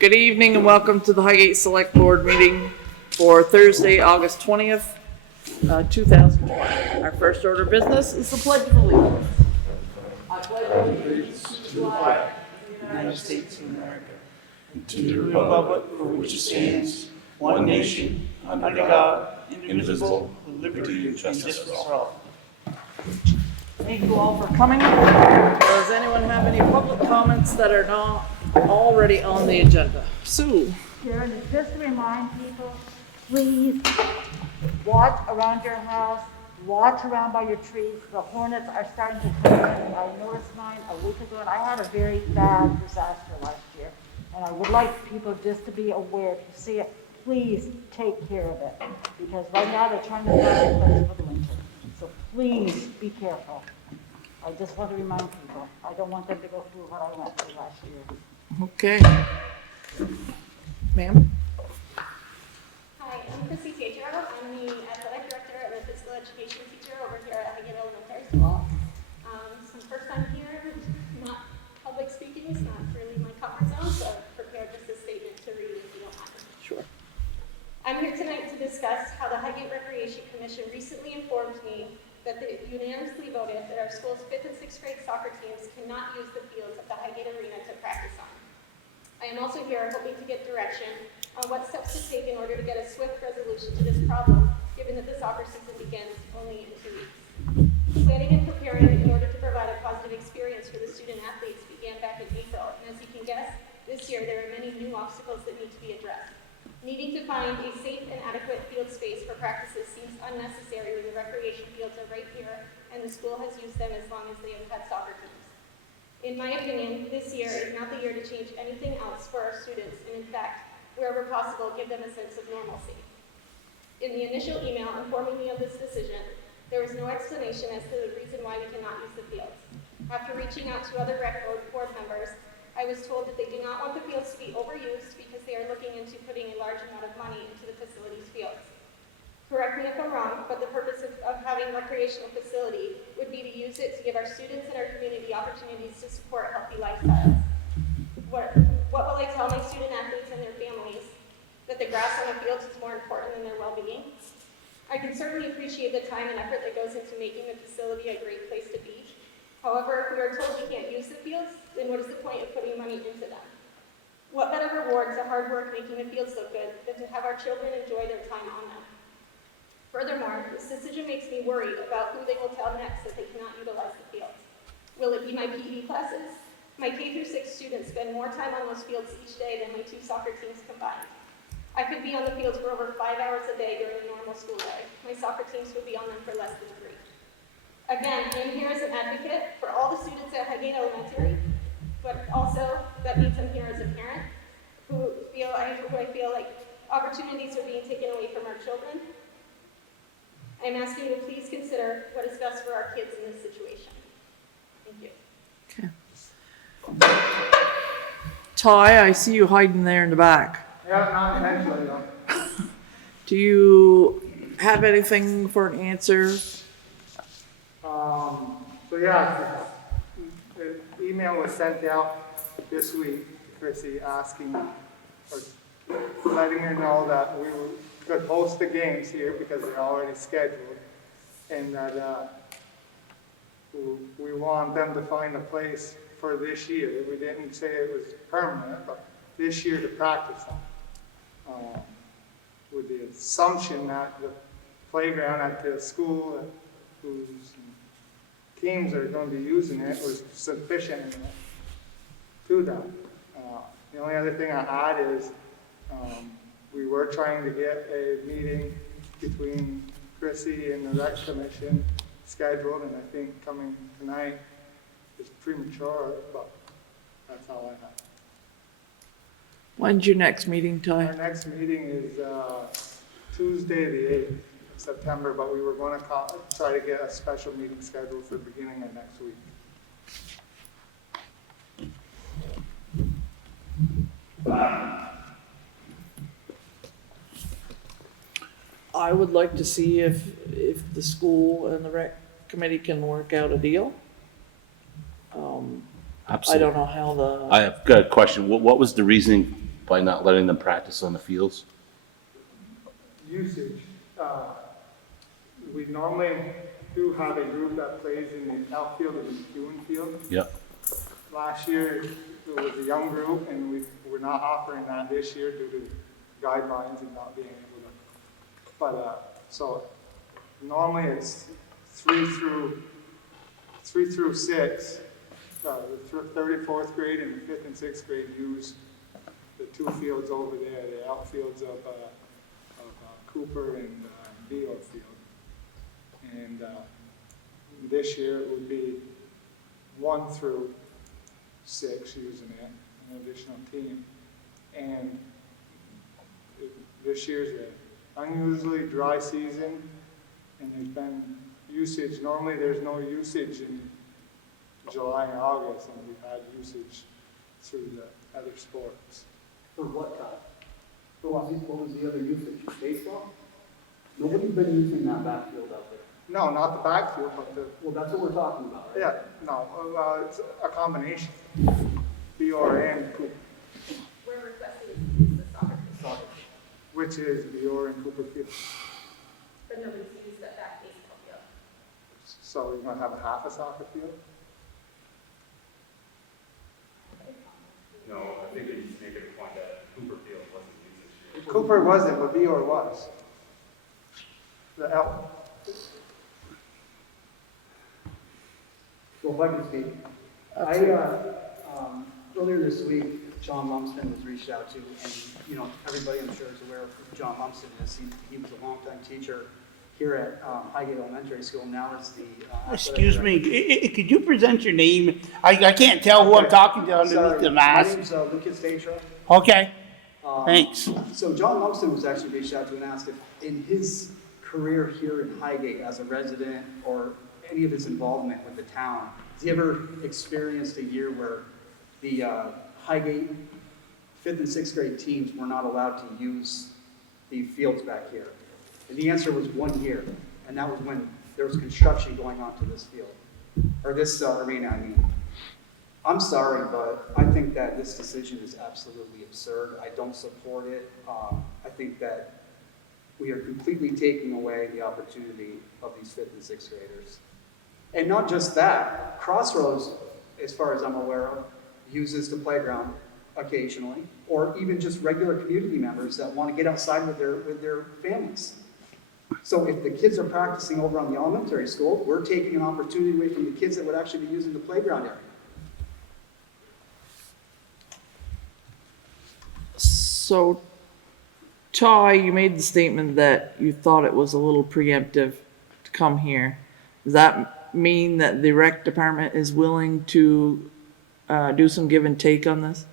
Good evening and welcome to the Highgate Selectboard meeting for Thursday, August 20th, 2020. Our first order of business is the Pledge of Allegiance. I pledge allegiance to the flag of the United States of America, and to the republic for which it stands, one nation, under God, indivisible, with liberty and justice for all. Thank you all for coming. Does anyone have any public comments that are not already on the agenda? Sue. Sharon, just to remind people, please watch around your house, watch around by your trees. The hornets are starting to come in. I noticed mine a week ago, and I had a very bad disaster last year. And I would like people just to be aware, if you see it, please take care of it. Because right now they're trying to find a place for the winter. So please be careful. I just want to remind people, I don't want them to go through what I went through last year. Okay. Ma'am? Hi, I'm Chrissy Tatro. I'm the athletic director and the physical education teacher over here at Highgate Elementary School. It's my first time here, not public speaking, it's not really my comfort zone, so I've prepared just a statement to read if you don't mind. Sure. I'm here tonight to discuss how the Highgate Recreation Commission recently informed me that they unanimously voted that our school's 5th and 6th grade soccer teams cannot use the fields at the Highgate Arena to practice on. I am also here hoping to get direction on what steps to take in order to get a swift resolution to this problem, given that the soccer season begins only in 2 weeks. Planning and preparing in order to provide a positive experience for the student athletes began back in April, and as you can guess, this year there are many new obstacles that need to be addressed. Needing to find a safe and adequate field space for practices seems unnecessary when the recreation fields are right here and the school has used them as long as they have had soccer teams. In my opinion, this year is not the year to change anything else for our students, and in fact, wherever possible, give them a sense of normalcy. In the initial email informing me of this decision, there was no explanation as to the reason why we cannot use the fields. After reaching out to other rec board members, I was told that they do not want the fields to be overused because they are looking into putting a large amount of money into the facilities fields. Correct me if I'm wrong, but the purpose of having a recreational facility would be to use it to give our students and our community opportunities to support healthy lifestyles. What will I tell my student athletes and their families? That the grass on the fields is more important than their well-being? I can certainly appreciate the time and effort that goes into making the facility a great place to be. However, if we are told we can't use the fields, then what is the point of putting money into them? What better rewards the hard work making the fields look good than to have our children enjoy their time on them? Furthermore, this decision makes me worried about who they will tell next that they cannot utilize the fields. Will it be my PE classes? My K through 6 students spend more time on those fields each day than my 2 soccer teams combined. I could be on the fields for over 5 hours a day during a normal school day. My soccer teams would be on them for less than 3. Again, I'm here as an advocate for all the students at Highgate Elementary, but also that means I'm here as a parent who I feel like opportunities are being taken away from our children. I'm asking you to please consider what is best for our kids in this situation. Thank you. Okay. Ty, I see you hiding there in the back. Yeah, not intentionally though. Do you have anything for an answer? So yeah, the email was sent out this week, Chrissy, asking or letting her know that we could host the games here because they're already scheduled, and that we want them to find a place for this year. We didn't say it was permanent, but this year to practice on. With the assumption that the playground at the school whose teams are going to be using it was sufficient to that. The only other thing I add is we were trying to get a meeting between Chrissy and the Rec Commission scheduled, and I think coming tonight is premature, but that's all I have. When's your next meeting, Ty? Our next meeting is Tuesday the 8th of September, but we were going to try to get a special meeting scheduled for the beginning of next week. I would like to see if the school and the rec committee can work out a deal. I Absolutely. don't know how I have got a question. What was the reasoning by not letting them practice on the fields? Usage, we normally do have a group that plays in the outfield of the Stewart field. Yep. Last year, it was a young group, and we're not offering that this year due to guidelines and not being able to. But, so normally it's 3 through 6. The 34th grade and the 5th and 6th grade use the 2 fields over there, the outfields of Cooper and Beal field. And this year it would be 1 through 6 using it, an additional team. And this year's an unusually dry season, and there's been usage. Normally there's no usage in July and August, and we've had usage through the other sports. For what kind? What was the other usage? Baseball? Nobody's been using that backfield out there. No, not the backfield, but the, Well, that's what we're talking about, right? yeah, no, it's a combination. BR and Cooper, We're requesting to use the soccer field, which is BR and Cooper field. but nobody's used that baseball field. So you're gonna have a half a soccer field? No, I think he's making a point that Cooper Field wasn't used this year. Cooper wasn't, but BR was. The L. So if I can speak, earlier this week, John Lumsden was reached out to, and, you know, everybody I'm sure is aware of who John Lumsden is. He was a longtime teacher here at Highgate Elementary School, now is the. Excuse me, could you present your name? I can't tell who I'm talking to underneath the My mask. name's Lucas Datra. Okay, Um, thanks. So John Lumsden was actually reached out to and asked if in his career here in Highgate as a resident or any of his involvement with the town, has he ever experienced a year where the Highgate 5th and 6th grade teams were not allowed to use the fields back here? And the answer was 1 year, and that was when there was construction going on to this field, or this arena, I mean. I'm sorry, but I think that this decision is absolutely absurd. I don't support it. I think that we are completely taking away the opportunity of these 5th and 6th graders. And not just that, Crossroads, as far as I'm aware of, uses the playground occasionally, or even just regular community members that want to get outside with their families. So if the kids are practicing over on the elementary school, we're taking an opportunity away from the kids that would actually be using the playground area. So, Ty, you made the statement that you thought it was a little preemptive to come here. Does that mean that the rec department is willing to do some give and take on this?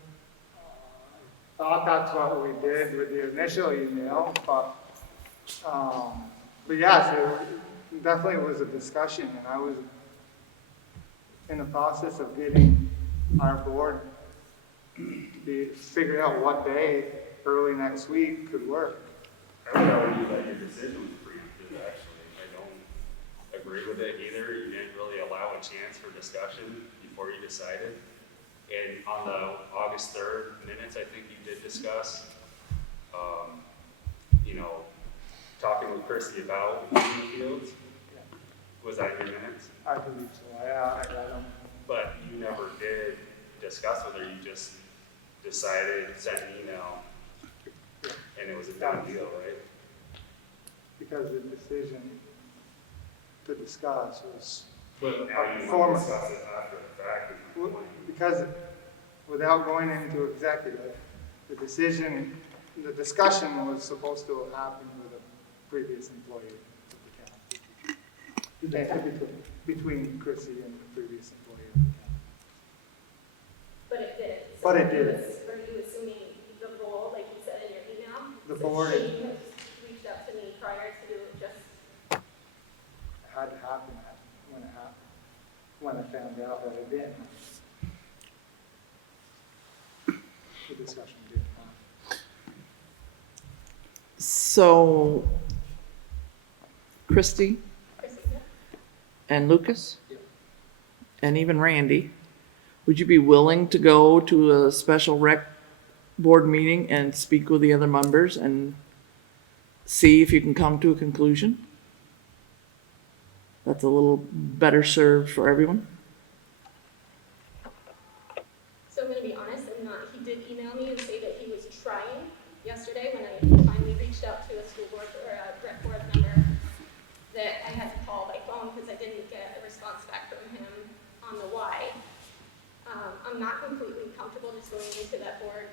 Thought that's what we did with the initial email, but yes, it definitely was a discussion, and I was in the process of getting our board to figure out what day early next week could work. I would argue that your decision was preemptive, actually. I don't agree with it either. You didn't really allow a chance for discussion before you decided. And on the August 3rd minutes, I think you did discuss, talking with Christie about using fields. Was that in your minutes? I believe so, I read them. But you never did discuss whether you just decided, sent an email, and it was a done deal, right? Because the decision to discuss was, But now you want Formal. to discuss it after the fact and complain. because without going into executive, the discussion was supposed to have happened with a previous employee of the county. Between Chrissy and the previous employee of the county. But it did. But it did. Are you assuming the role, like you said in your email? The So board- she has reached out to me prior to just, It had to happen when it happened, when I found out that it didn't. The discussion did happen. So, Christy Christina, and Lucas, and even Randy, would you be willing to go to a special rec board meeting and speak with the other members and see if you can come to a conclusion. That's a little better served for everyone. So I'm gonna be honest, he did email me and say that he was trying yesterday when I finally reached out to a school board or a rec board member that I had to call by phone because I didn't get a response back from him on the why. I'm not completely comfortable just going into that board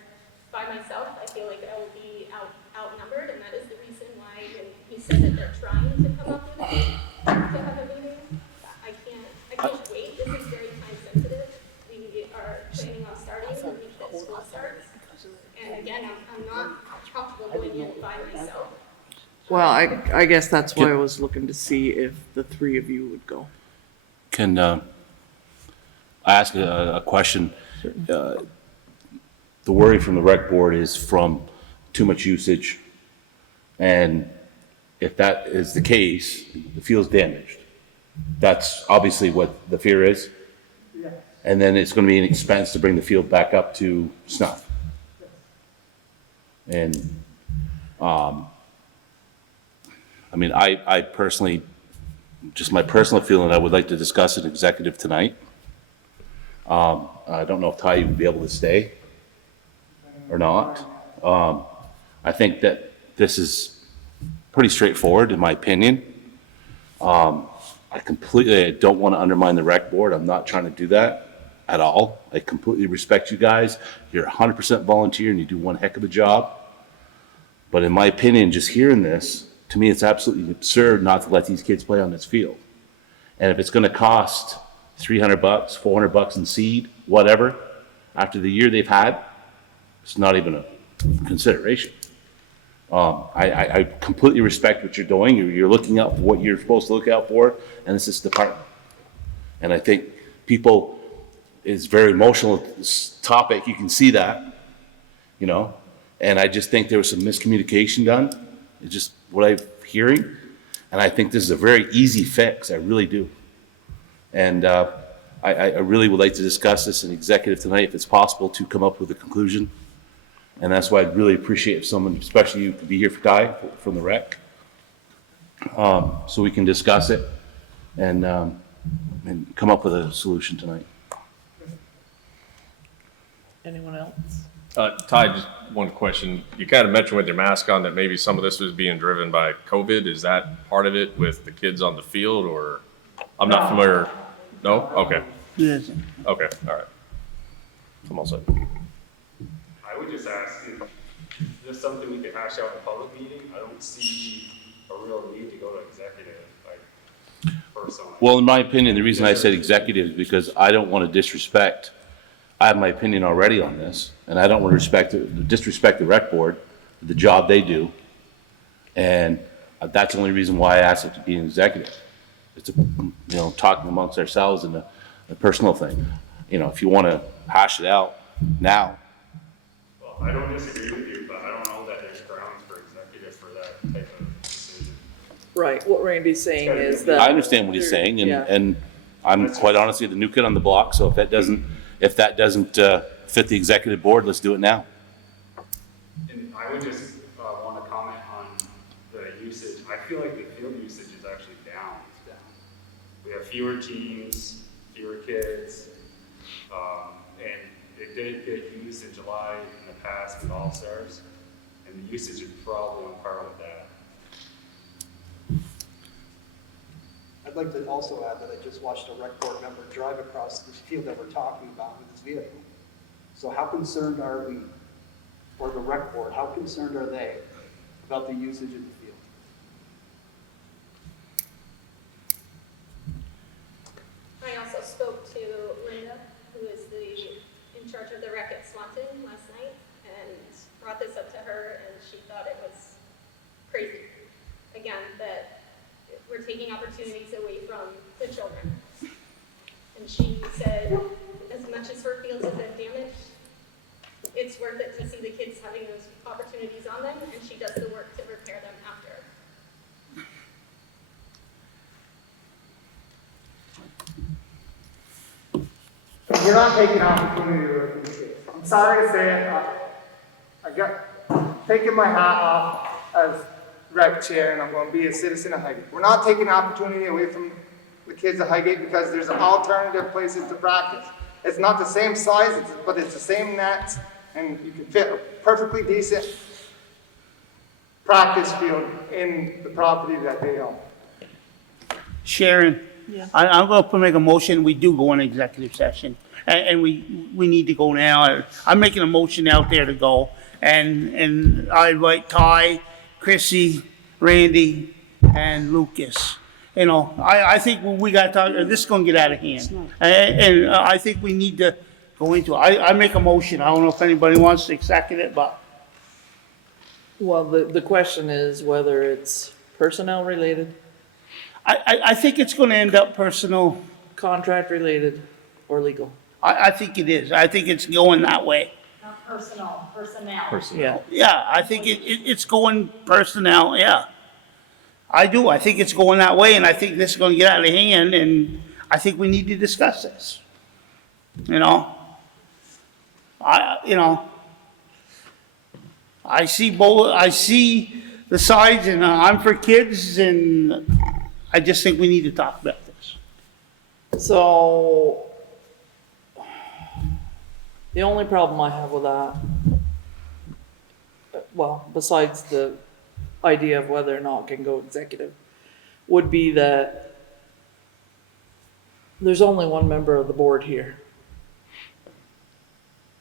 by myself. I feel like I will be outnumbered, and that is the reason why when he said that they're trying to come up with a date to have a meeting, I can't wait. This is very time sensitive. We are planning on starting the week that school starts. And again, I'm not comfortable going in by myself. Well, I guess that's why I was looking to see if the three of you would go. Can I ask a question? The worry from the rec board is from too much usage. And if that is the case, the field's damaged. That's obviously what the fear is. Yeah. And then it's going to be an expense to bring the field back up to snuff. And, I mean, I personally, just my personal feeling, I would like to discuss an executive tonight. I don't know if Ty would be able to stay or not. I think that this is pretty straightforward, in my opinion. I don't want to undermine the rec board. I'm not trying to do that at all. I completely respect you guys. You're 100% volunteer and you do one heck of a job. But in my opinion, just hearing this, to me, it's absolutely absurd not to let these kids play on this field. And if it's going to cost $300, $400 in seed, whatever, after the year they've had, it's not even a consideration. I completely respect what you're doing. You're looking out for what you're supposed to look out for, and it's this department. And I think people is very emotional with this topic. You can see that, you know. And I just think there was some miscommunication done. It's just what I'm hearing. And I think this is a very easy fix. I really do. And I really would like to discuss this in executive tonight, if it's possible, to come up with a conclusion. And that's why I'd really appreciate if someone, especially you, could be here for Ty from the rec, so we can discuss it and come up with a solution tonight. Anyone else? Ty, just one question. You kind of mentioned with your mask on that maybe some of this was being driven by COVID. Is that part of it with the kids on the field, or I'm not familiar? No? Okay. Yes. Okay. All right. I'm all set. I would just ask if there's something we could hash out in a public meeting. I don't see a real need to go to executive, like, personally. Well, in my opinion, the reason I said executive is because I don't want to disrespect. I have my opinion already on this, and I don't want to disrespect the rec board, the job they do. And that's the only reason why I asked it to be an executive. It's talking amongst ourselves and a personal thing. You know, if you want to hash it out now. Well, I don't disagree with you, but I don't know that there's grounds for executive for that type of decision. Right, what Randy's saying is that. I understand what he's saying, and I'm quite honestly the new kid on the block, so if that doesn't fit the executive board, let's do it now. And I would just want to comment on the usage. I feel like the field usage is actually down. It's down. We have fewer teams, fewer kids, and it did get used in July in the past with All-Stars, and the usage is probably on par with that. I'd like to also add that I just watched a rec board member drive across the field that we're talking about with his vehicle. So how concerned are we, or the rec board, how concerned are they about the usage of the field? I also spoke to Linda, who is in charge of the rec at Swanton last night, and brought this up to her, and she thought it was crazy. Again, that we're taking opportunities away from the children. And she said, as much as her fields have been damaged, it's worth it to see the kids having those opportunities on them, and she does the work to repair them after. We're not taking opportunity away from the kids. I'm sorry to say it, I got taking my hat off as rec chair, and I'm going to be a citizen of Highgate. We're not taking opportunity away from the kids of Highgate because there's alternative places to practice. It's not the same size, but it's the same nets, and you can fit a perfectly decent practice field in the property that they own. Sharon, I'm going to make a motion, we do go in executive session, and we need to go now. I'm making a motion out there to go, and I invite Ty, Chrissy, Randy, and Lucas. You know, I think we got to talk, this is going to get out of hand. And I think we need to go into it. I make a motion, I don't know if anybody wants to second it, but Well, the question is whether it's personnel related, I think it's going to end up personal. contract related, or legal. I think it is. I think it's going that way. Not personal, personnel. Yeah. Yeah, I think it's going personnel, yeah. I do. I think it's going that way, and I think this is going to get out of hand, and I think we need to discuss this. You know? I see the sides, and I'm for kids, and I just think we need to talk about this. So, the only problem I have with that, well, besides the idea of whether or not it can go executive, would be that there's only one member of the board here.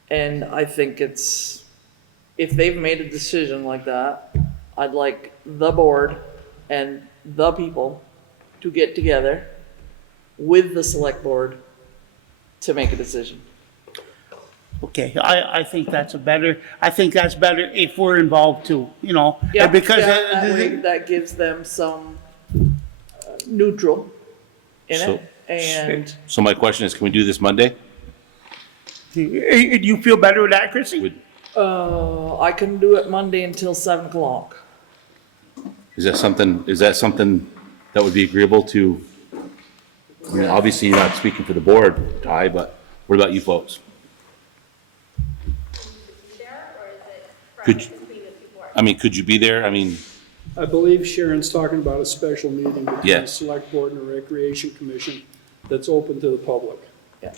And I think it's, if they've made a decision like that, I'd like the board and the people to get together with the select board to make a decision. Okay, I think that's better if we're involved too, you know? Yeah, Because that way that gives them some neutral in So- it, and So my question is, can we do this Monday? Do you feel better with that, Chrissy? Would- I can do it Monday until 7 o'clock. Is that something that would be agreeable to, I mean, obviously you're not speaking for the board, Ty, but what about you folks? There, or is it Could private you- between the two boards? I mean, could you be there? I mean, I believe Sharon's talking about a special meeting between the Yes. Select Board and the Recreation Commission that's open to the public. Yeah.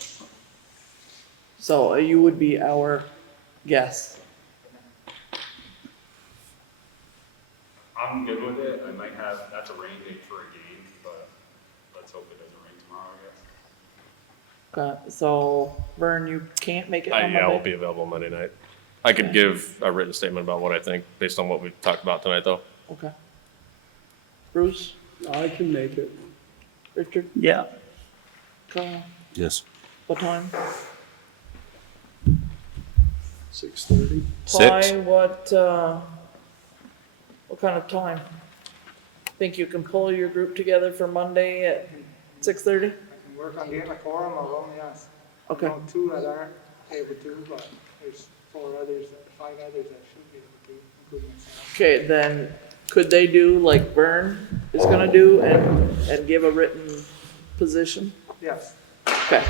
So you would be our guest. I'm good with it. I might have, that's a rain date for a game, but let's hope it doesn't rain tomorrow, I guess. Okay, so Vern, you can't make it on Yeah, I won't Monday? be available Monday night. I could give a written statement about what I think based on what we talked about tonight, though. Okay. Bruce, I can make it. Richard, Yeah. Kyle, yes. what time? 6:30. Six. Ty, what kind of time? Think you can pull your group together for Monday at 6:30? I can work on getting a quorum alone, yes. Okay. I know 2 that aren't able to, but there's 5 others that should be able to, including myself. Okay, then could they do like Vern is gonna do and give a written position? Yes. Okay.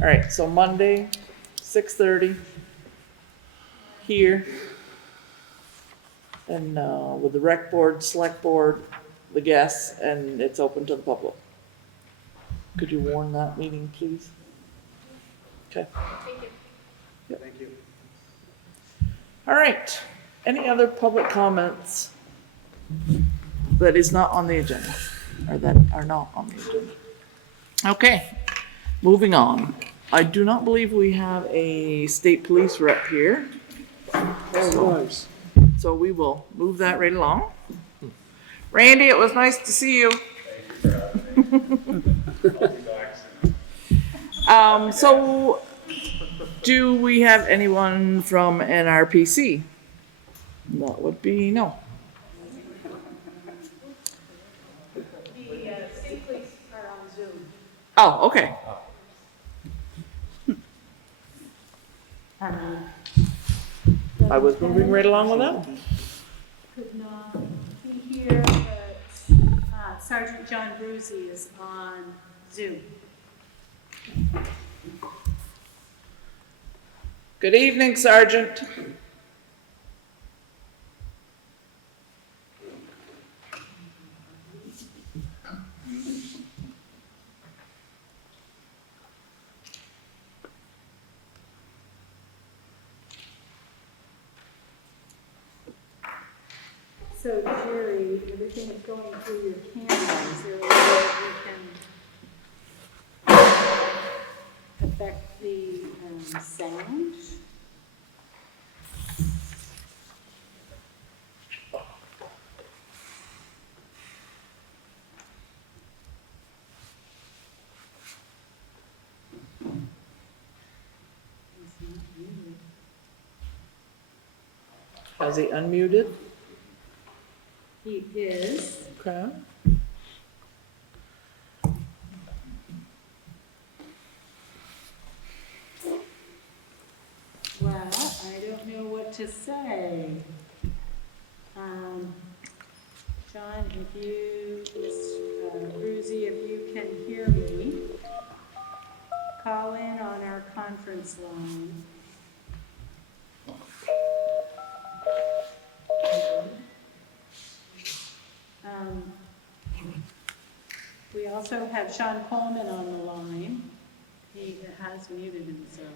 All right, so Monday, 6:30 here. And with the rec board, select board, the guests, and it's open to the public. Could you warn that meeting, please? Okay, Thank you. Thank you. all right. Any other public comments that is not on the agenda, or that are not on the agenda? Okay, moving on. I do not believe we have a state police rep here, Oh, nice. so we will move that right along. Randy, it was nice to see you. So, do we have anyone from NRPC? That would be no. The state police are on Zoom. Oh, okay. I was moving right along with that. Could not be here, but Sergeant John Brucey is on Zoom. Good evening, Sergeant. So Jerry, everything is going through your camera. Is there a way that we can affect the sound? Has he unmuted? He is. Okay. Well, I don't know what to say. John, if you, Ms. Bruzy, if you can hear me, call in on our conference line. We also have Sean Coleman on the line. He has muted himself.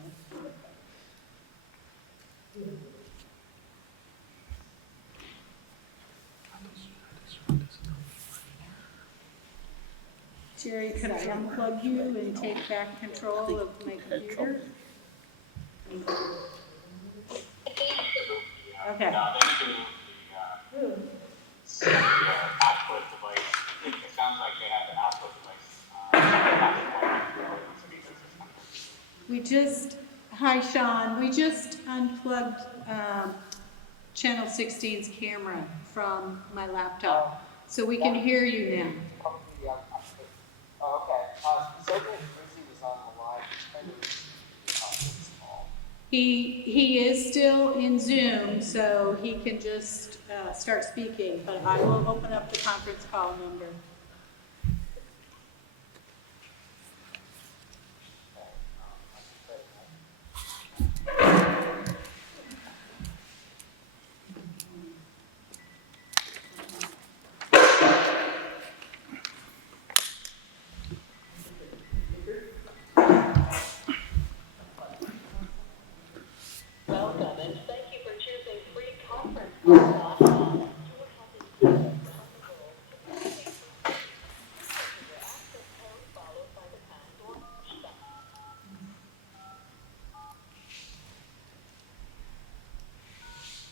Jerry, could I unplug you and take back control of my computer? Okay. Output device. It sounds like they have an output device. We just, hi Sean, we just unplugged Channel 16's camera from my laptop, so we can hear you now. Oh, okay. Sergeant Brucey was on the line. He is still in Zoom, so he can just start speaking, but I will open up the conference call number. Welcome and thank you for choosing freeconferencecall.com.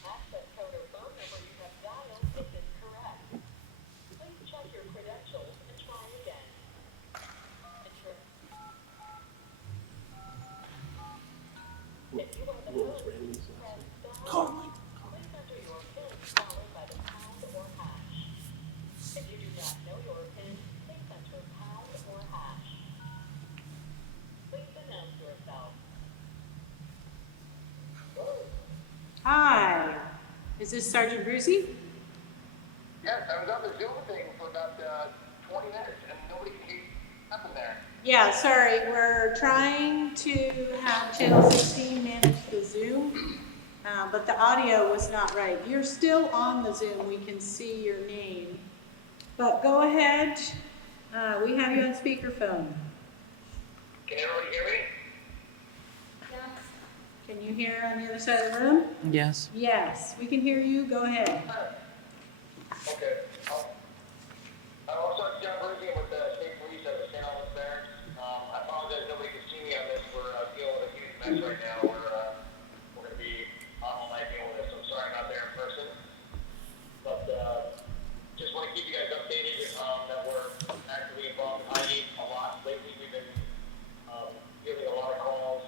Access code or phone number you have dialed isn't correct. Please check your credentials and try again. If you are the host, press star. Please enter your PIN followed by the pound or hash. If you do not know your PIN, please enter pound or hash. Please announce yourself. Hi, is this Sergeant Brucey? Yes, I was on the Zoom thing for about 20 minutes and nobody could hear nothing there. Yeah, sorry, we're trying to have Channel 16 manage the Zoom, but the audio was not right. You're still on the Zoom, we can see your name. But go ahead, we have you on speakerphone. Can everybody hear me? Can you hear on the other side of the room? Yes. Yes, we can hear you, go ahead. Okay. I'm also John Brucey with the State Police at the St. Albans Barracks. I apologize nobody can see me on this. We're dealing with a huge mess right now. We're going to be on all night dealing with this, so I'm sorry I'm not there in person. But just want to keep you guys updated that we're actively involved in Highgate a lot. Lately we've been getting a lot of calls.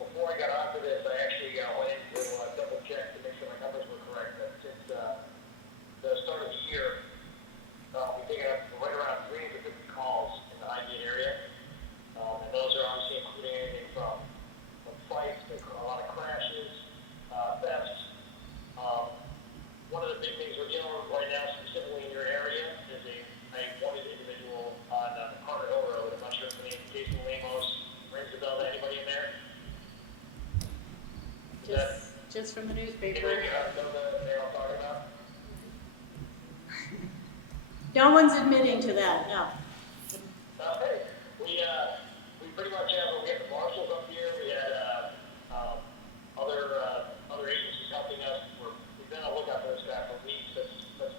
Before I got onto this, I actually went in to double check to make sure my numbers were correct. But since the start of the year, we've taken up right around 350 calls in the Highgate area. And those are obviously including anything from fights to a lot of crashes, thefts. One of the big things we're dealing with right now, specifically in your area, is a wanted individual on Carter Hill Road. I'm not sure if the name Jason Lamos rings a bell to anybody in there. Just from the newspaper. Anybody know the name I'm talking about? No one's admitting to that, no. Okay. We pretty much have, we have the marshals up here, we had, other agencies helping us, we've been on the lookout for this guy for weeks, that's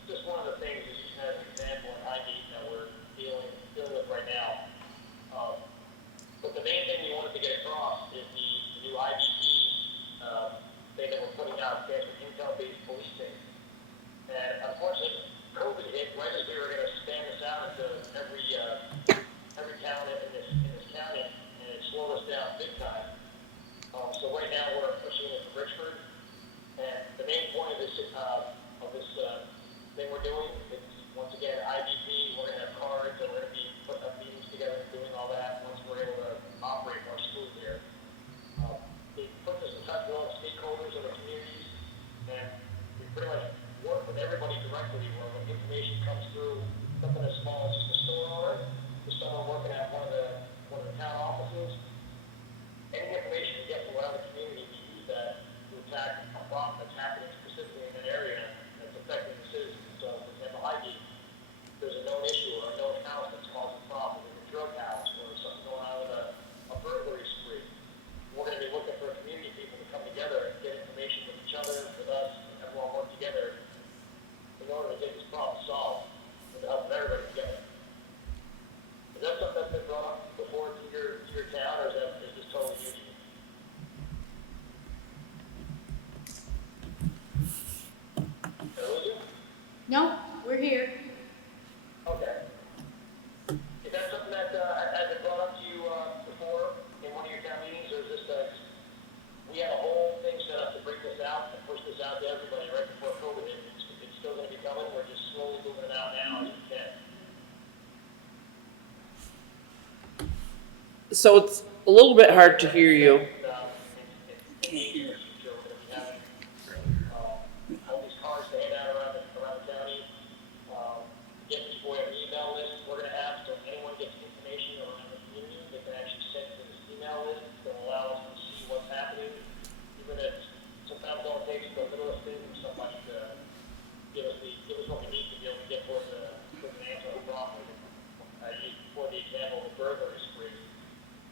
So it's a little bit hard to hear you. All these cards to hand out around the county, get people an email list we're gonna have, so if anyone gets information around the community, they can actually send to this email list that will allow us to see what's happening. Even if sometimes it only takes the littlest thing so much to give us what we need to be able to get towards an answer on the problem. I used for the example of the burglary spree,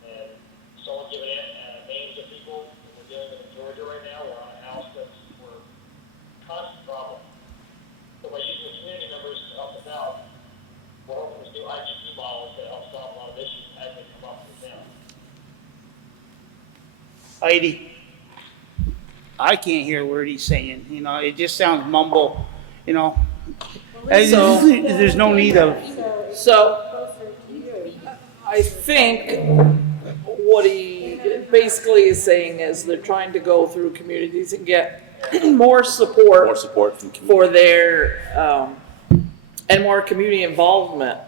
and someone giving names of people we're dealing with in Georgia right now. We're on a house that's we're constant problem. So by using the community members to help us out, we're hoping this new IGP model to help solve a lot of issues as they come up with now. Heidi, I can't hear a word he's saying, you know, it just sounds mumble, you know. So- There's no need of, So, I think what he basically is saying is they're trying to go through communities and get more support. More support from community. For their, and more community involvement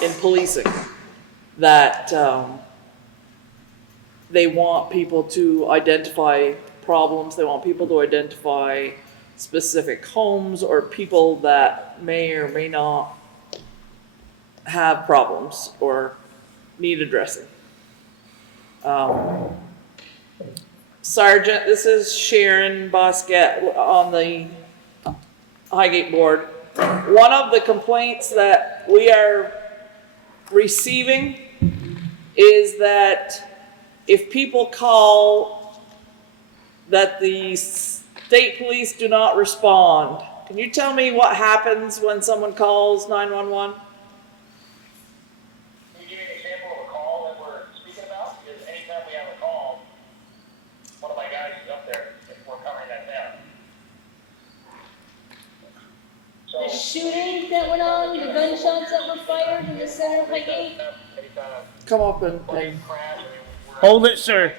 in policing. That, they want people to identify problems, they want people to identify specific homes or people that may or may not have problems or need addressing. Sergeant, this is Sharon Bosquet on the Highgate board. One of the complaints that we are receiving is that if people call, that the state police do not respond. Can you tell me what happens when someone calls 911? Can you give me an example of a call that we're speaking about? Because anytime we have a call, one of my guys is up there if we're covering that down. The shooting that went on, the gunshots that were fired in the center of Highgate. Come up and hold it, sir.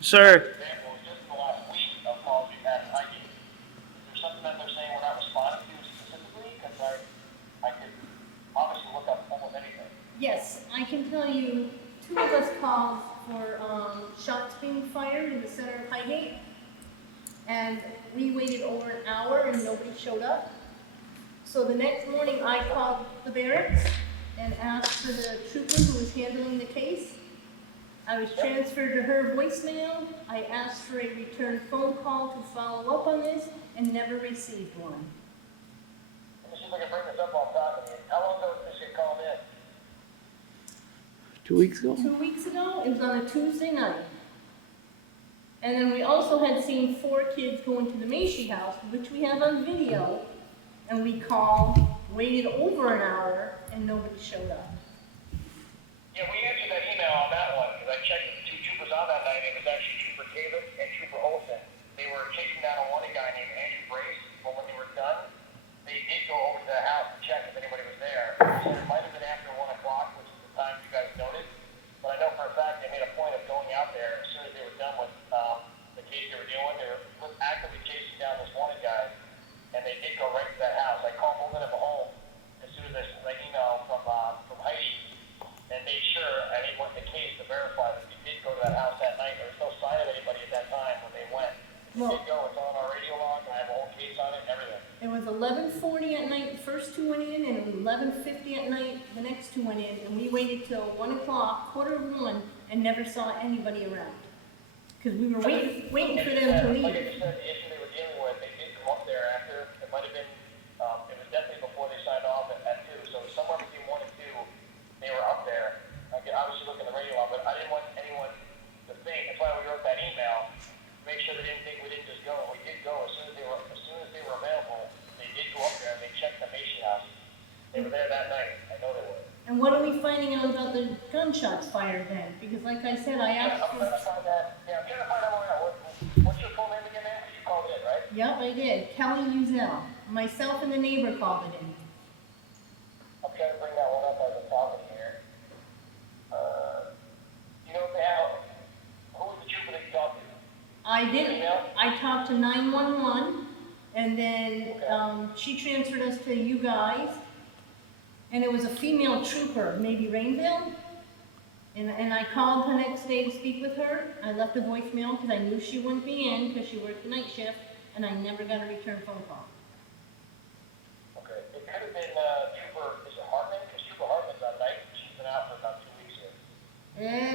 Sir, Example, just in the last week of calls we've had in Highgate. Is there something that they're saying we're not responding to specifically? Because I could obviously look up almost anything. Yes, I can tell you, 2 of us called for shots being fired in the center of Highgate. And we waited over an hour and nobody showed up. So the next morning I called the barracks and asked for the trooper who was handling the case. I was transferred to her voicemail. I asked for a return phone call to follow up on this and never received one. Let me see if I can bring this up on top of you. How long ago did this get called in? 2 weeks ago? 2 weeks ago, it was on a Tuesday night. And then we also had seen 4 kids go into the Macy house, which we have on video. And we called, waited over an hour, and nobody showed up. Yeah, we answered that email on that one, because I checked with the 2 troopers on that night. It was actually Trooper David and Trooper Olson. They were chasing down a wanted guy named Andrew Brace, but when they were done, they did go over to the house to check if anybody was there. So it might have been after 1 o'clock, which is the time you guys noted. But I know for a fact they made a point of going out there as soon as they were done with the case they were doing. They were actively chasing down this wanted guy, and they did go right to that house. I called both of them home as soon as I emailed from Heidi and made sure I didn't want the case to verify that they did go to that house that night. There was no sign of anybody at that time when they went. They did go. It's on our radio log. I have a whole case on it and everything. It was 11:40 at night, the first 2 went in, and 11:50 at night, the next 2 went in, and we waited till 1 o'clock, 1:45, and never saw anybody around. Because we were waiting for them to Like I leave. just said, the issue they were dealing with, they did come up there after. It might have been, it was definitely before they signed off at 2. So somewhere between 1 and 2, they were up there. I could obviously look at the radio log, but I didn't want anyone to think. That's why we wrote that email. Make sure they didn't think we didn't just go. We did go as soon as they were available. They did go up there and they checked the Macy house. They were there that night. I know they were. And what are we finding out about the gunshots fired then? Because like I said, I asked I'm trying to for, find that. Yeah, I'm trying to find out where. What's your full name again, man? You called it in, right? yep, I did, Kelly Uzel. Myself and the neighbor called it in. I'm trying to bring that one up as I'm talking here. You know if they have, who was the trooper that you talked to? I did, I talked to 911, and then, she transferred us to you guys. And it was a female trooper, maybe Rainville? And I called the next day to speak with her. I left a voicemail because I knew she wouldn't be in because she worked the night shift, and I never got a return phone call. Okay, it could have been, Trooper, is it Hartman? Because Trooper Hartman's on night, she's been out for about 2 weeks here.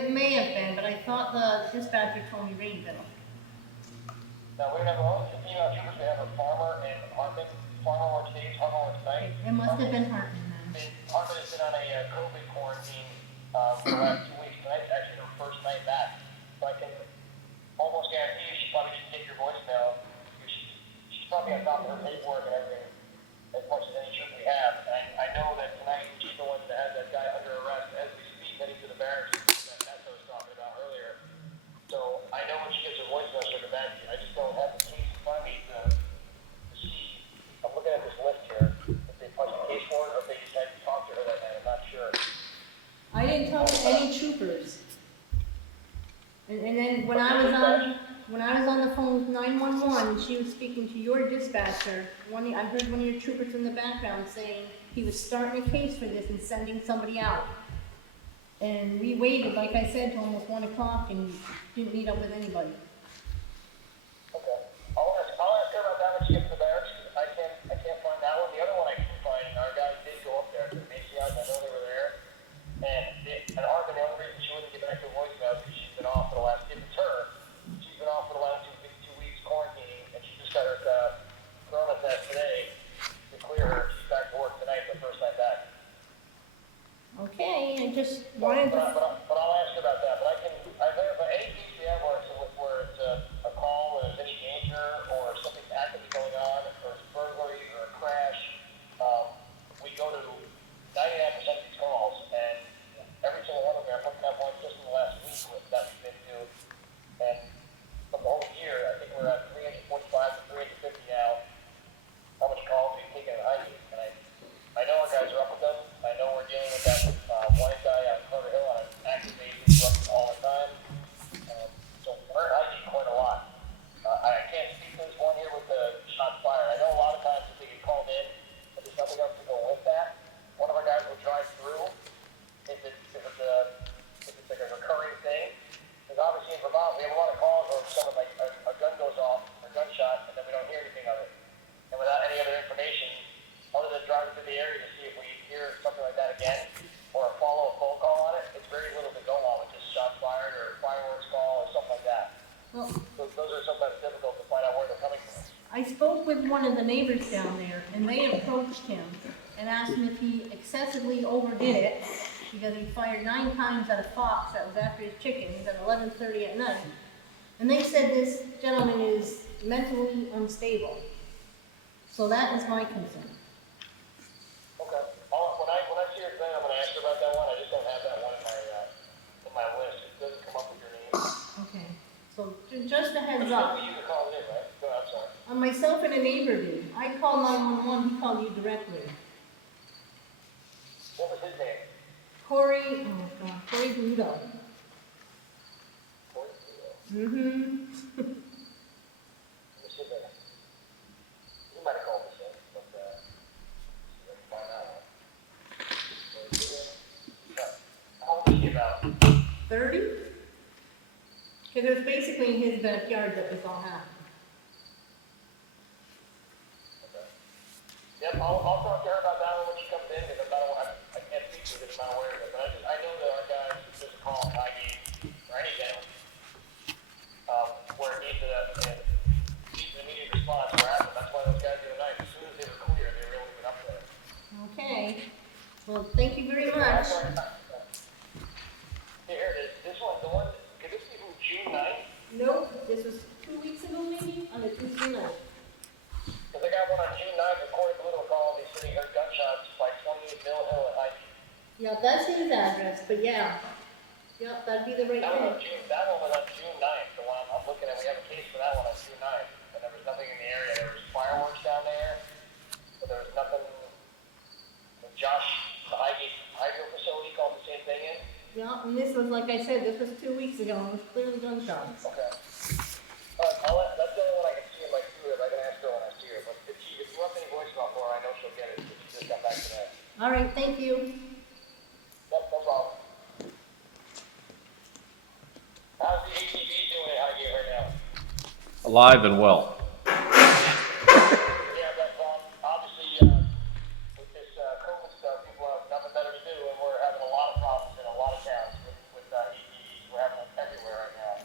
It may have been, but I thought the dispatcher told me Rainville. Now, we have all the female troopers, we have a Farmer and Hartman. Farmer works days, Hartman works nights. It must have been Hartman then. Hartman has been on a COVID quarantine for the last 2 weeks. Tonight's actually her first night back. So I can almost guarantee you she probably didn't get your voicemail. She's probably on top of her paperwork and everything as much as any troop we have. And I know that tonight she's the one that has that guy under arrest as we speak, heading to the barracks. That's what I was talking about earlier. So I know when she gets her voicemail, she'll get back to you. I just don't have the case in front of me to see. I'm looking at this list here. If they punched the case for it or if they just had to talk to her that night, I'm not sure. I didn't talk to any troopers. And then when I was on the phone with 911, she was speaking to your dispatcher. I heard one of your troopers in the background saying he was starting a case for this and sending somebody out. And we waited, like I said, till almost 1 o'clock and didn't meet up with anybody. Okay. I'll ask her about that when she gets to the barracks. I can't find that one. The other one I can find, our guys did go up there to the Macy's. I know they were there. And Hartman, the only reason she wouldn't get back to her voicemail is because she's been off for the last, if it's her, she's been off for the last 2 weeks quarantining, and she just got her corona test today to clear her. She's back to work tonight, the first night back. Okay, I just wanted to... But I'll ask her about that. But I verify any case we have where it's a call, where there's any danger, or something's actively going on, or it's burglary, or a crash, we go to 99% of these calls, and every single one of them, I'm looking at one just in the last week that we've been to, and from the whole year, I think we're at 345 to 350 now, how many calls we've taken at Highgate. And I know our guys are up with them. I know we're dealing with that one guy on Carter Hill on an active basis, running all the time. So we're at Highgate quite a lot. I can't speak to this one here with the shots fired. I know a lot of times if they get called in, but there's nothing else to go with that. One of our guys will drive through if it's like a recurring thing. Because obviously in Vermont we have a lot of calls where someone like a gun goes off, or gunshot, and then we don't hear anything of it. And without any other information, other than driving through the area to see if we hear something like that again, or a follow-up phone call on it, it's very little to go on with just shots fired or fireworks call or something like that. Well, Those are sometimes difficult to find out where they're coming from. I spoke with one of the neighbors down there, and they approached him and asked him if he excessively overdid it, because he fired 9 times at a fox that was after his chickens at 11:30 at night. And they said this gentleman is mentally unstable. So that is my concern. Okay. When I see her thing, I'm gonna ask her about that one. I just don't have that one in my list. It doesn't come up with your name. Okay. So just a heads up. You can call it in, right? Go ahead, I'm sorry. Myself and a neighbor did. I called 911, he called you directly. What was his name? Corey Bluto. Corey? Mm-hmm. Let me see if he might have called us in, but, see if I can find that one. How old is he about? 30? Because it was basically in his backyard that this all happened. Okay. Yep, I'll talk to her about that one when she comes in, because I can't speak to it, I'm not aware of it, but I know that our guys just call Highgate or any town, where it needs an immediate response, where happened. That's why those guys the other night, as soon as they were clear, they were able to get up there. Okay. Well, thank you very much. Here it is, this one, the one, could this be from June 9th? Nope, this was 2 weeks ago maybe, on a Tuesday night. Because I got one on June 9th, according to Little Call, they said he heard gunshots by 28 Mill Hill at Highgate. Yeah, that's his address, but yeah. Yep, that'd be the right That one thing. was on June 9th, the one I'm looking at, we have a case for that one on June 9th, and there was nothing in the area, there was fireworks down there, but there was nothing, and Josh, the Highgate hydro facility called the same thing in. Yeah, and this was, like I said, this was 2 weeks ago, and it was clearly gunshots. Okay. That's the only one I can see in my queue, I can ask her when I see her, but if you want any voicemail for her, I know she'll get it, if she just got back today. All right, thank you. Yep, no problem. alive and well. Yeah, but obviously, with this COVID stuff, people have nothing better to do, and we're having a lot of problems in a lot of towns with EPs. We're having them everywhere right now.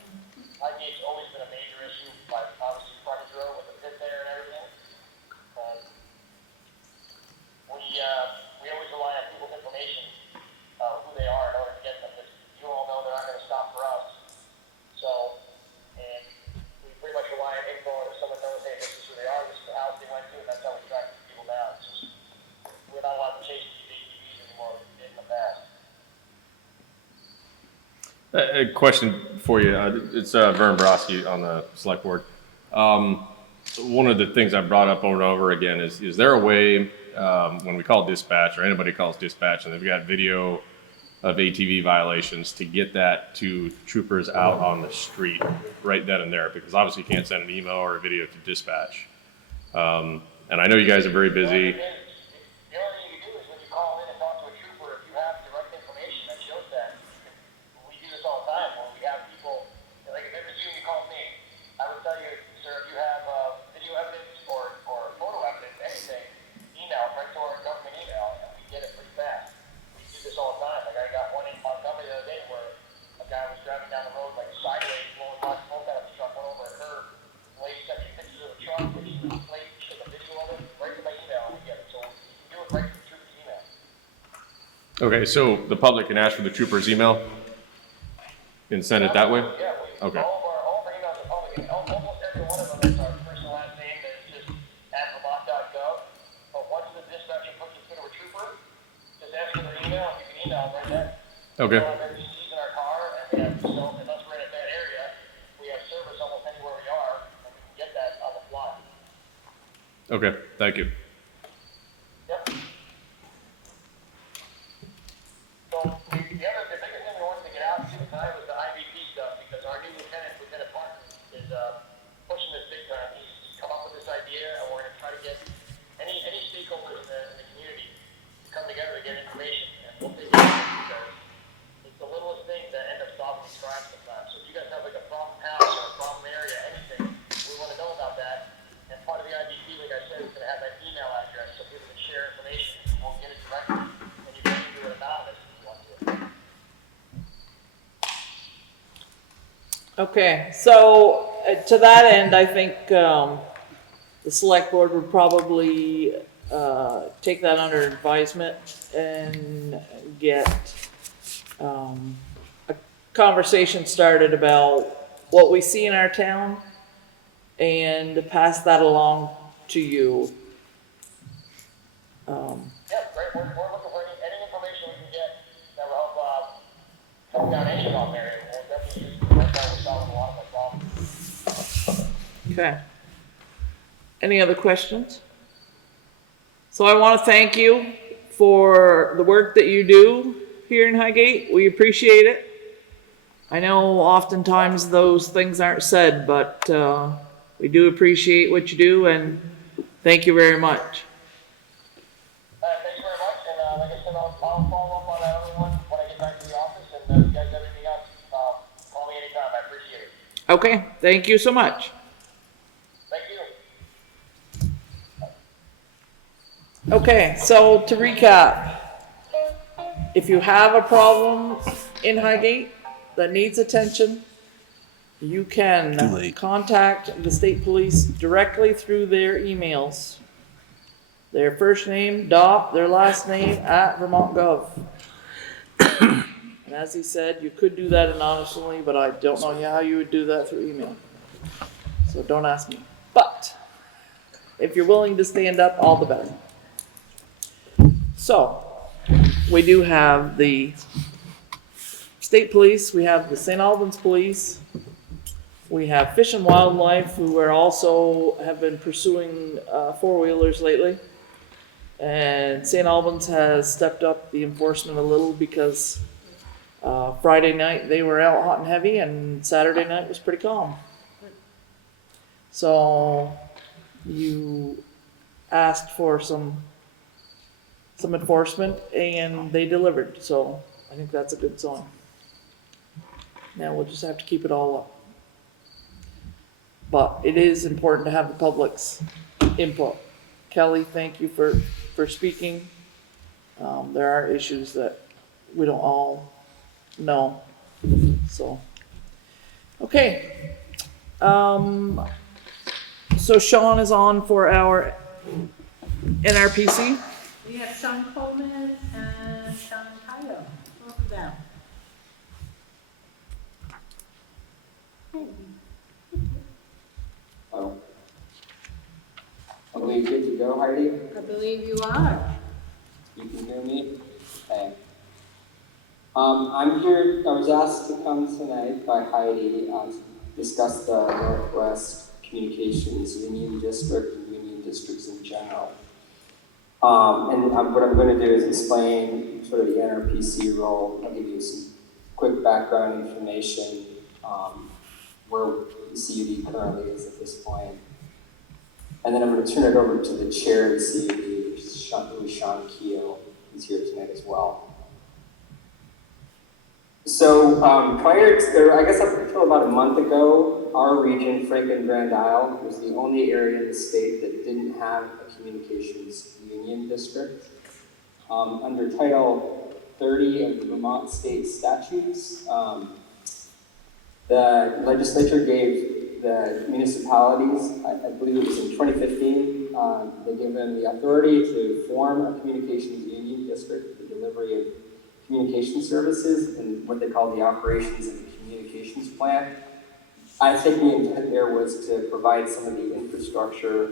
Highgate's always been a major issue, like obviously frontage road with the pit there and everything. We always rely on people's information, who they are in order to get them, because you all know they're not gonna stop for us. So, and we pretty much rely on info, and if someone knows, hey, this is who they are, this is the house they went to, and that's how we track people down. It's just, we're not allowed to chase these ATVs anymore, like we did in the past. A question for you. It's Vern Broski on the select board. One of the things I've brought up over and over again is there a way, when we call dispatch or anybody calls dispatch and they've got video of ATV violations, to get that to troopers out on the street right then and there? Because obviously you can't send an email or a video to dispatch. And I know you guys are very busy. The only thing you can do is when you call in and talk to a trooper, if you have direct information that shows that, we do this all the time when we have people, like if it was you and you called me, I would tell you, sir, if you have video evidence or photo evidence, anything, email it right to our government email, and we get it pretty fast. We do this all the time. Like I got one in Montgomery the other day where a guy was driving down the road like sideways, blowing hot smoke out of his truck, went over a curb. The lady sent me pictures of the truck, which was the plate, she took a video of it, right to my email, and we get it. So we can do it right to the trooper's email. Okay, so the public can ask for the trooper's email and send it that way? Yeah, Okay. all of our emails are public, and almost every one of them is our first and last name that is just at vermont.gov. But once the dispatcher puts it through a trooper, just ask for their email, and you can email them right there. Okay. We don't have any keys in our car, and we have, so unless we're in a bad area, we have service almost anywhere we are, and we can get that on the fly. Okay, thank you. Yep. So the biggest thing we wanted to get out to tonight was the IVP stuff, because our new Lieutenant Martin is pushing this big time. He's come up with this idea, and we're gonna try to get any stakeholders in the community to come together to get information, and we'll take it because it's the littlest things that end up solving these crimes sometimes. So if you guys have like a problem house or a problem area, anything, we wanna know about that. And part of the IVP, like I said, is gonna have that email address so people can share information. We'll get it directly, and you can do it anonymous if you want to. Okay, so to that end, I think the select board would probably take that under advisement and get a conversation started about what we see in our town and pass that along to you. Yeah, great. We're looking for any information we can get that will help down any problem area. We'll definitely use it. That's how we're solving a lot of our problems. Okay. Any other questions? So I want to thank you for the work that you do here in Highgate. We appreciate it. I know oftentimes those things aren't said, but we do appreciate what you do, and thank you very much. Thanks very much, and like I said, I'll follow up on that other one when I get back to the office, and if you guys have anything else, call me anytime. I appreciate it. Okay, thank you so much. Thank you. Okay, so to recap, if you have a problem in Highgate that needs attention, you can contact the state police directly through their emails. Their first name, their last name, @Vermont.gov. And as he said, you could do that anonymously, but I don't know how you would do that through email. So don't ask me. But if you're willing to stand up, all the better. So, we do have the state police, we have the St. Albans Police, we have Fish and Wildlife, who are also have been pursuing four-wheelers lately. And St. Albans has stepped up the enforcement a little because Friday night they were out hot and heavy, and Saturday night was pretty calm. So you asked for some enforcement, and they delivered. So I think that's a good sign. Now we'll just have to keep it all up. but it is important to have the public's input. Kelly, thank you for speaking. There are issues that we don't all know, so. Okay. So Sean is on for our NRPC. We have Sean Coleman and Sean Kyle, both of them. Oh. I believe good to go, Heidi? I believe you are. You can hear me? Okay. I'm here, I was asked to come tonight by Heidi to discuss the Northwest Communications Union District and Union Districts in general. What I'm going to do is explain sort of the NRPC role. I'll give you some quick background information, where the CUD currently is at this point. And then I'm going to turn it over to the chair of the CUD, which is Sean Keogh, who's here tonight as well. So prior to, I guess up until about a month ago, our region, Franklin Grand Isle, was the only area in the state that didn't have a communications union district. Under Title 30 of the Vermont state statutes, the legislature gave the municipalities, I believe it was in 2015, they gave them the authority to form a communications union district for the delivery of communication services and what they call the operations and communications plan. I think the intent there was to provide some of the infrastructure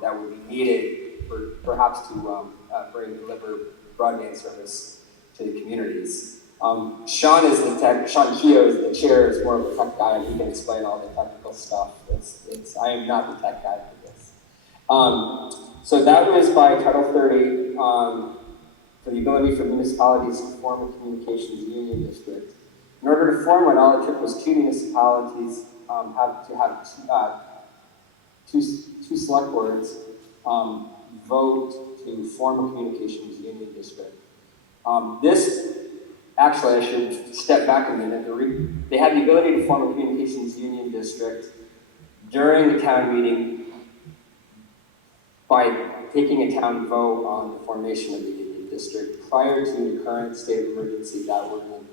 that would be needed for perhaps to deliver broadband service to the communities. Sean Keogh is the chair, is more of a tech guy, and he can explain all the technical stuff. I am not the tech guy for this. So that was by Title 30, for the ability for municipalities to form a communications union district. In order to form one, all it took was two municipalities have to have two select boards vote to form a communications union district. Actually, I should step back a minute. They had the ability to form a communications union district during the town meeting by taking a town vote on the formation of the union district prior to the current state of emergency that we're in.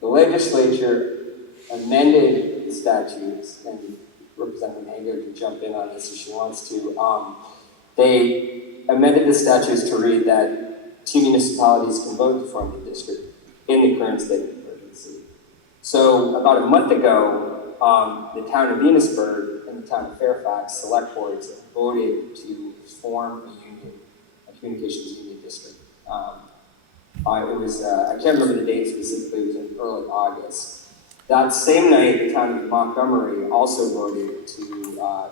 The legislature amended the statutes, and Representative Hager can jump in on this if she wants to. They amended the statutes to read that two municipalities can vote to form the district in the current state of emergency. So about a month ago, the town of Venusburg and the town of Fairfax select boards voted to form a communications union district. It was, I can't remember the date specifically, it was in early August. That same night, the town of Montgomery also voted to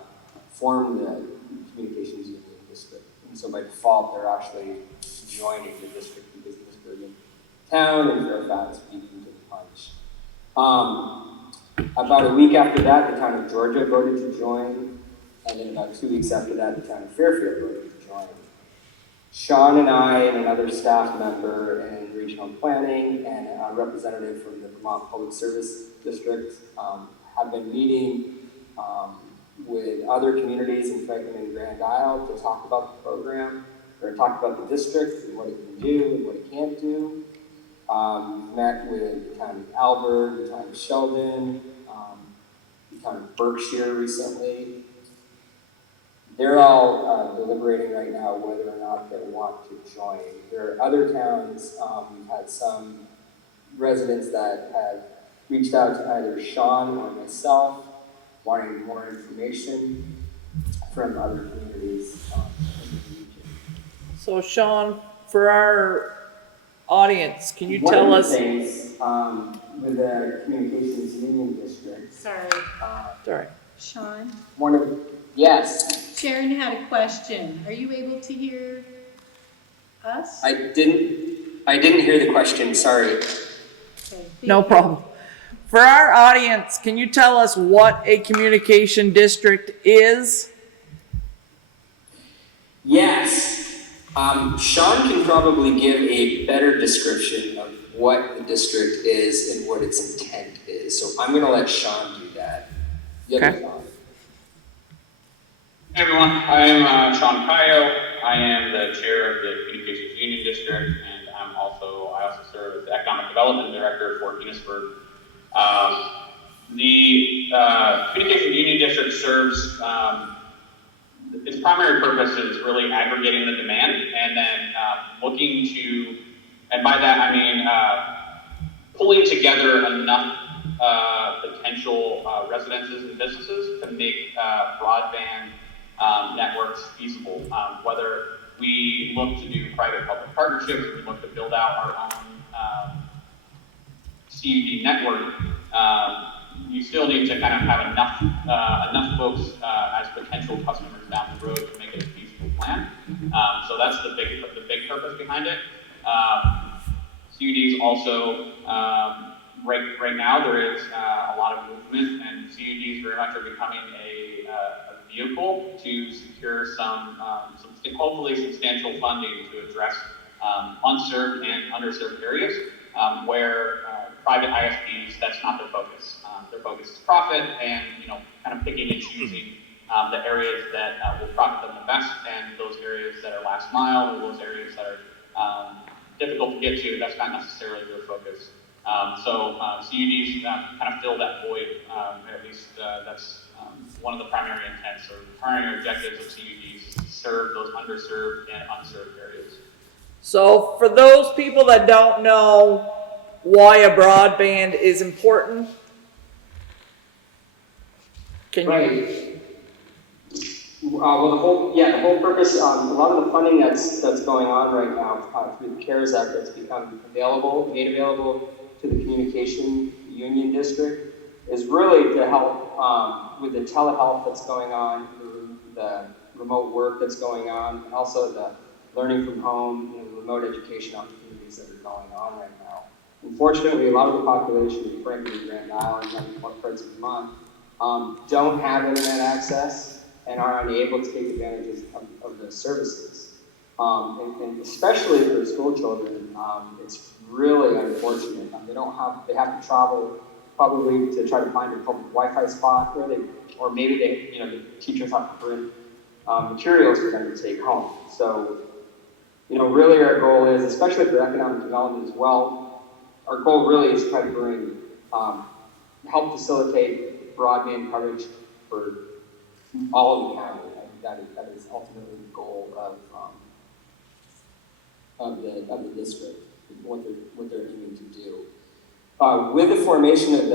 form the communications union district. And so by default, they're actually joining the district because Venusburg and town and Fairfax beat them to the punch. About a week after that, the town of Georgia voted to join, and then about 2 weeks after that, the town of Fairfield voted to join. Sean and I and another staff member in regional planning and a representative from the Vermont Public Service District have been meeting with other communities in Franklin and Grand Isle to talk about the program, or talk about the district and what it can do and what it can't do. We've met with the town of Albert, the town of Sheldon, the town of Berkshire recently. They're all deliberating right now whether or not they want to join. There are other towns, we've had some residents that have reached out to either Sean or myself, wanting more information from other communities in the region. So Sean, for our audience, can you tell us? One of the things with the communications union district. Sorry. Sean? Yes. Sharon had a question. Are you able to hear us? I didn't hear the question, sorry. Okay, No problem. For our audience, can you tell us what a communication district is? Yes. Sean can probably give a better description of what the district is and what its intent is. So I'm going to let Sean do that. Okay. Hey everyone, I am Sean Caio. I am the chair of the Communications Union District, and I also serve as the Economic Development Director for Penisburg. The Communications Union District serves, its primary purpose is really aggregating the demand and then looking to, and by that I mean pulling together enough potential residences and businesses to make broadband networks feasible. Whether we look to do private-public partnerships, we look to build out our own CUD network, you still need to kind of have enough folks as potential customers down the road to make it a feasible plan. So that's the big purpose behind it. CUDs also, right now there is a lot of movement, and CUDs very much are becoming a vehicle to secure some hopefully substantial funding to address unserved and underserved areas where private ISPs, that's not their focus. Their focus is profit and kind of picking and choosing the areas that will profit them the best, and those areas that are last mile or those areas that are difficult to get to, that's not necessarily their focus. So CUDs kind of fill that void, at least that's one of the primary intents or primary objectives of CUDs is to serve those underserved and unserved areas. So for those people that don't know why a broadband is important, can you? Right. Well, the whole purpose, a lot of the funding that's going on right now through the CARES Act that's become made available to the Communication Union District is really to help with the telehealth that's going on, the remote work that's going on, and also the learning from home, the remote education opportunities that are going on right now. Unfortunately, a lot of the population, frankly, in Grand Island and parts of Vermont, don't have internet access and are unable to take advantage of the services. And especially for school children, it's really unfortunate. They have to travel probably to try to find a public Wi-Fi spot where or maybe the teachers have to print materials for them to take home. So, really our goal is, especially for economic development as well, our goal really is to try to bring, help facilitate broadband coverage for all of the county. That is ultimately the goal of the district, what they're aiming to do. With the formation of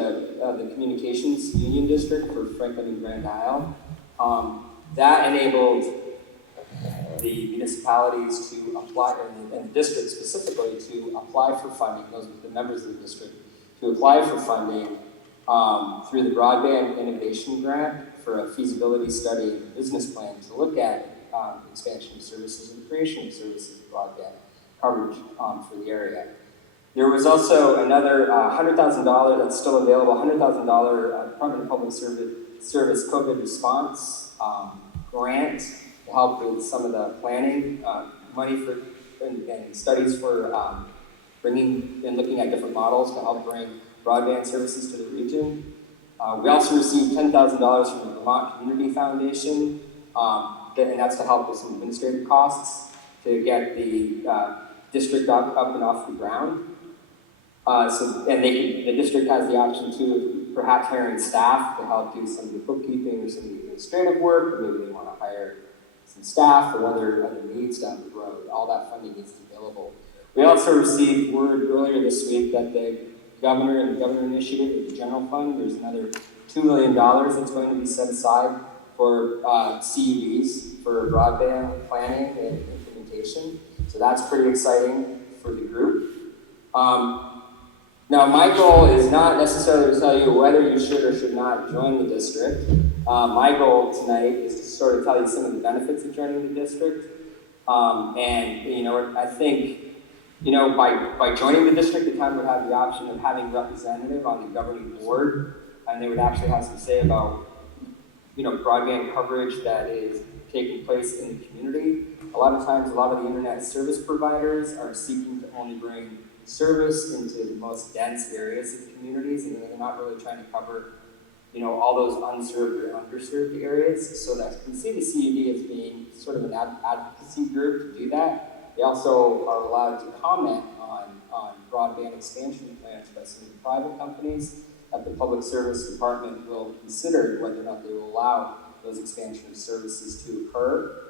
the Communications Union District for Franklin and Grand Isle, that enabled the municipalities to apply, and the district specifically, to apply for funding, those are the members of the district, to apply for funding through the Broadband Innovation Grant for a feasibility study and business plan to look at expansion of services and creation of services of broadband coverage for the area. There was also another $100,000 that's still available, $100,000 Department of Public Service COVID response grant to help with some of the planning, money for and studies for bringing and looking at different models to help bring broadband services to the region. We also received $10,000 from the Vermont Community Foundation, and that's to help with some administrative costs to get the district up and off the ground. The district has the option too of perhaps hiring staff to help do some of the bookkeeping or some of the administrative work, or maybe they want to hire some staff for other needs down the road. All that funding is available. We also received word earlier this week that the governor and the governor initiative, the general fund, there's another $2 million that's going to be set aside for CUDs for broadband planning and implementation. So that's pretty exciting for the group. Now, my goal is not necessarily to tell you whether you should or should not join the district. My goal tonight is to sort of tell you some of the benefits of joining the district. I think, by joining the district, the town would have the option of having a representative on the governing board, and they would actually have some say about, broadband coverage that is taking place in the community. A lot of times, a lot of the internet service providers are seeking to only bring service into the most dense areas of the communities, and they're not really trying to cover, all those unserved or underserved areas. So that you can see the CUD as being sort of an advocacy group to do that. They also are allowed to comment on broadband expansion plans by some of the private companies that the Public Service Department will consider whether or not they will allow those expansion of services to occur,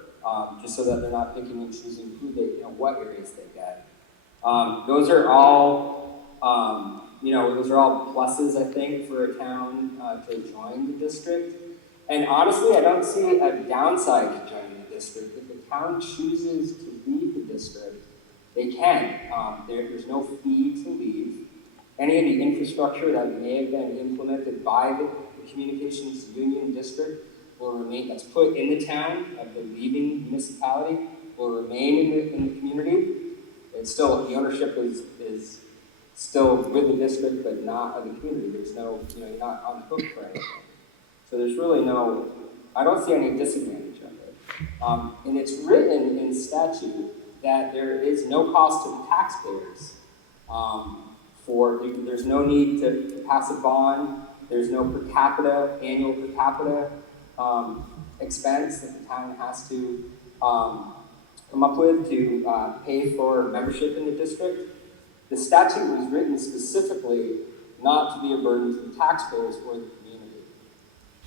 just so that they're not picking and choosing what areas they get. Those are all, those are all pluses, I think, for a town to join the district. And honestly, I don't see a downside to joining the district. If the town chooses to leave the district, they can. There's no fee to leave. Any of the infrastructure that may have been implemented by the communications union district will remain, that's put in the town of the leaving municipality, will remain in the community. It's still, the ownership is still with the district, but not of the community. There's no, you're not on the hook for anything. So there's really no, I don't see any disadvantage of it. And it's written in statute that there is no cost to the taxpayers. There's no need to pass a bond. There's no annual per capita expense that the town has to come up with to pay for membership in the district. The statute was written specifically not to be a burden to the taxpayers or the community.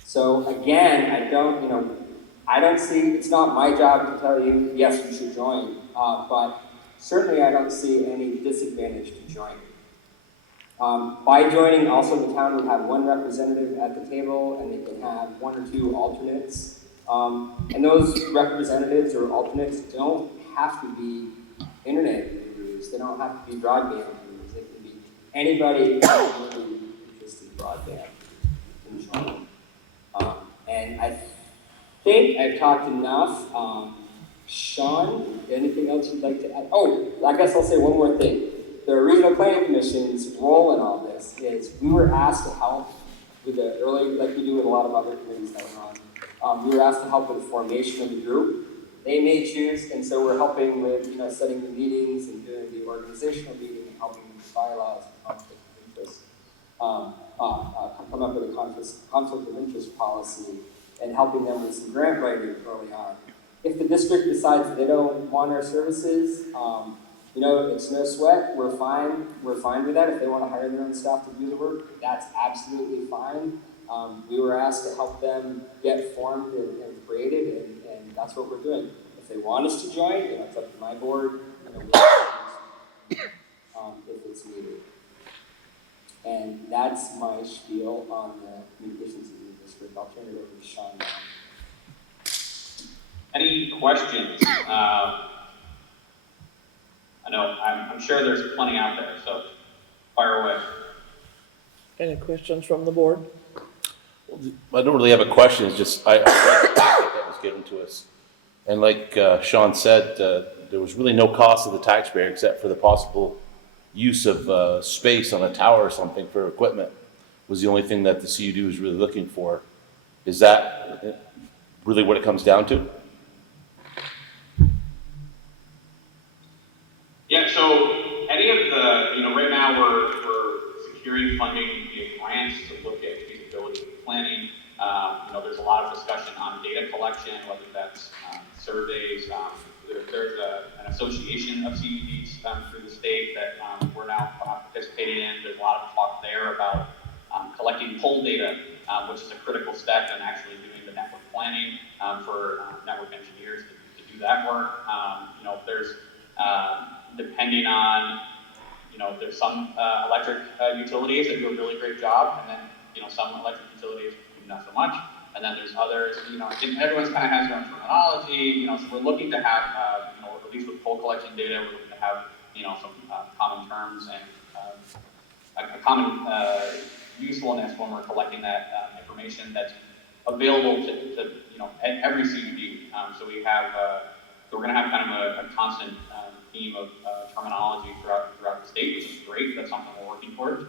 So again, I don't see, it's not my job to tell you, yes, you should join, but certainly I don't see any disadvantage to joining. By joining, also the town would have one representative at the table, and they can have one or two alternates. And those representatives or alternates don't have to be internet gurus. They don't have to be broadband gurus. They can be anybody interested in broadband can join. And I think I've talked enough. Sean, anything else you'd like to add? Oh, I guess I'll say one more thing. The Regional Planning Commission's role in all this is we were asked to help with the early, like we do with a lot of other committees that we're on. We were asked to help with the formation of the group. They may choose, and so we're helping with setting the meetings and doing the organizational meeting and helping with the bylaws and conflict of interest. Come up with a conflict of interest policy and helping them with some grant writing early on. If the district decides they don't want our services, it's no sweat. We're fine. We're fine with that. If they want to hire their own staff to do the work, that's absolutely fine. We were asked to help them get formed and created, and that's what we're doing. If they want us to join, it's up to my board. If it's needed. And that's my spiel on the communications in the district. I'll turn it over to Sean now. Any questions? I know, I'm sure there's plenty out there, so fire away. Any questions from the board? I don't really have a question. It's just I that was given to us, and like Sean said, there was really no cost to the taxpayer except for the possible use of space on a tower or something for equipment. Was the only thing that the CUD was really looking for. Is that really what it comes down to? Yeah, so any of the, right now we're securing funding via grants to look at feasibility planning. There's a lot of discussion on data collection, whether that's surveys. There's an association of CUDs through the state that we're now participating in. There's a lot of talk there about collecting poll data, which is a critical step in actually doing the network planning for network engineers to do that work. There's depending on, there's some electric utilities that do a really great job, and then, some electric utilities do not so much. And then there's others, everyone's kind of has their own terminology, so we're looking to have, at least with poll collection data, we're looking to have, some common terms and a common usefulness when we're collecting that information that's available to every CUD. So we have, so we're going to have kind of a constant theme of terminology throughout the state, which is great. That's something we're working towards.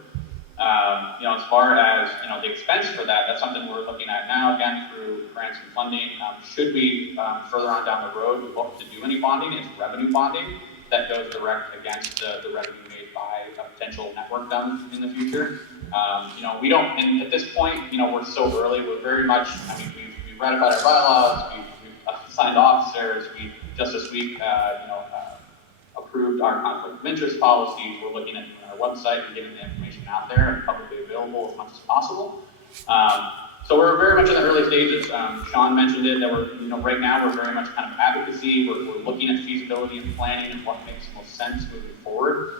As far as the expense for that, that's something we're looking at now, again through grants and funding. Should we further on down the road look to do any bonding? It's revenue bonding that goes direct against the revenue made by a potential network done in the future. We don't, and at this point, we're so early, we're very much, we've ratified our bylaws, we've assigned officers, we just this week, approved our conflict of interest policies. We're looking at our website and getting the information out there and publicly available as much as possible. So we're very much in the early stages. Sean mentioned it, that we're, right now we're very much kind of advocacy. We're looking at feasibility and planning and what makes the most sense moving forward.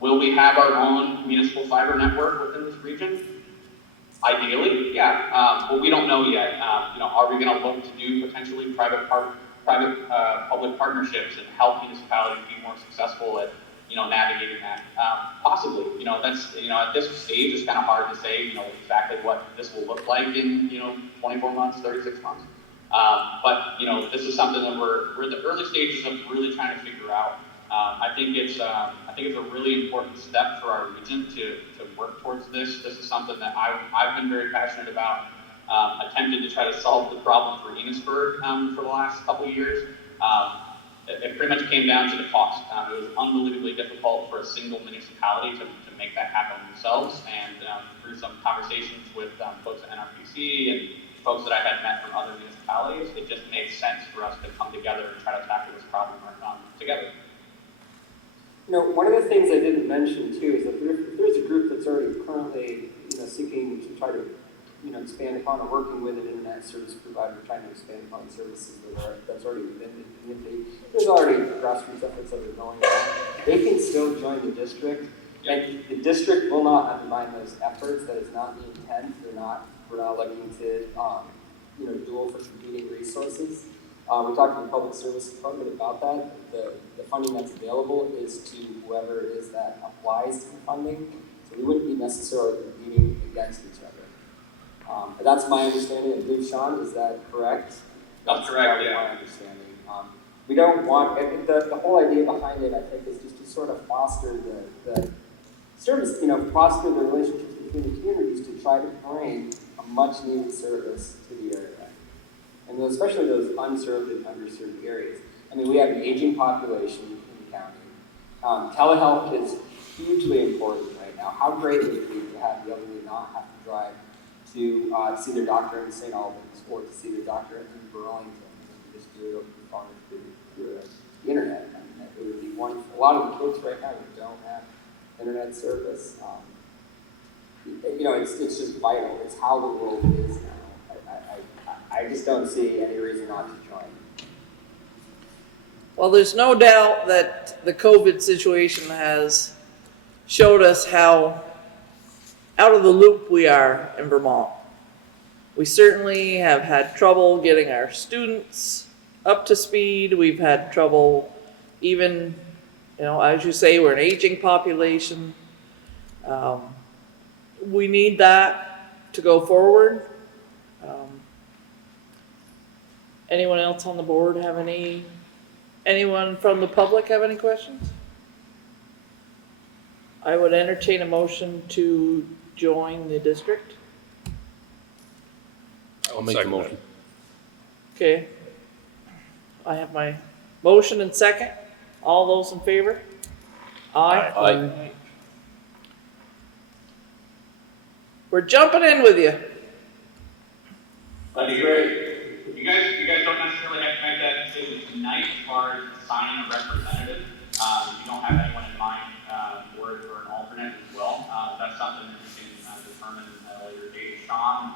Will we have our own municipal fiber network within this region? Ideally, yeah. But we don't know yet. Are we going to look to do potentially public partnerships and help municipalities be more successful at navigating that? Possibly. That's at this stage it's kind of hard to say exactly what this will look like in 24 months, 36 months. But this is something that we're in the early stages of really trying to figure out. I think it's a really important step for our region to work towards this. This is something that I've been very passionate about. Attempted to try to solve the problem for Enosburg for the last couple of years. It pretty much came down to the cost. It was unbelievably difficult for a single municipality to make that happen themselves. And through some conversations with folks at NRPC and folks that I had met from other municipalities, it just made sense for us to come together and try to tackle this problem together. One of the things I didn't mention too is that there's a group that's already currently seeking to try to expand upon or working with an internet service provider trying to expand upon services that's already within the community. There's already grassroots efforts that are going on. They can still join the district, and the district will not undermine those efforts. That is not the intent. We're not looking to duel for competing resources. We talked to the Public Service Department about that. The funding that's available is to whoever it is that applies to the funding. So we wouldn't be necessarily competing against each other. That's my understanding. I believe, Sean, is that correct? That's correct, yeah. My understanding. We don't want, the whole idea behind it, I think, is just to sort of foster the service, foster the relationships between the communities to try to bring a much needed service to the area. And especially those unserved and underserved areas. We have an aging population in the county. Telehealth is hugely important right now. How great would it be to have the elderly not have to drive to see their doctor in St. Albans or to see their doctor in Burlington and just do it over the phone through the internet. It would be wonderful. A lot of the kids right now who don't have internet service, it's just vital. It's how the world is now. I just don't see any reason not to join. Well, there's no doubt that the COVID situation has showed us how out of the loop we are in Vermont. We certainly have had trouble getting our students up to speed. We've had trouble even, as you say, we're an aging population. We need that to go forward. Anyone else on the board have anyone from the public have any questions? I would entertain a motion to join the district. I'll make the motion. Okay. I have my motion and second. All those in favor? Aye. Aye. We're jumping in with you. That'd be great. You guys don't necessarily have to make that decision tonight as far as assigning a representative. If you don't have anyone in mind for an alternate as well, that's something that we can determine at a later date. Sean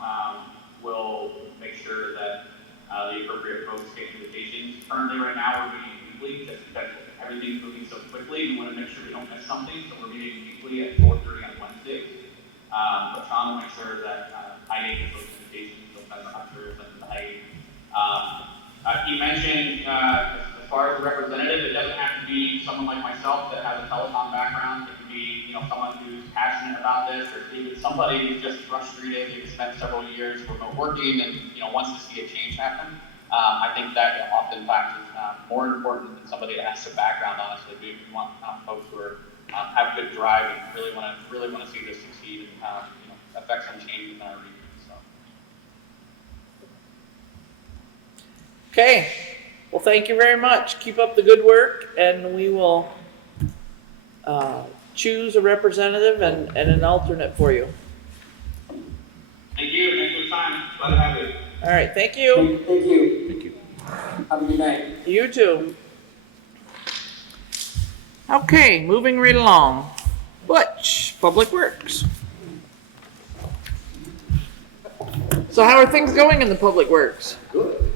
will make sure that the appropriate folks get invitations. Currently, right now, we're meeting weekly just because everything's moving so quickly. We want to make sure we don't miss something, so we're meeting weekly at 4:30 on Wednesdays. But Sean will make sure that Highgate gets those invitations, so that's not sure if that's the Highgate. He mentioned, as far as a representative, it doesn't have to be someone like myself that has a telecom background. It could be, someone who's passionate about this, or even somebody who's just frustrated. They've spent several years remote working and, wants to see a change happen. I think that oftentimes is more important than somebody that has a background, honestly. We want folks who have good drive and really want to see this succeed and, affect some change in our region. Okay. Well, thank you very much. Keep up the good work, and we will choose a representative and an alternate for you. Thank you, thanks for the time, glad to have you. All right, thank you. Thank you. Thank you. Have a good night. You too. Okay, moving right along. Butch, Public Works. So how are things going in the Public Works? Good.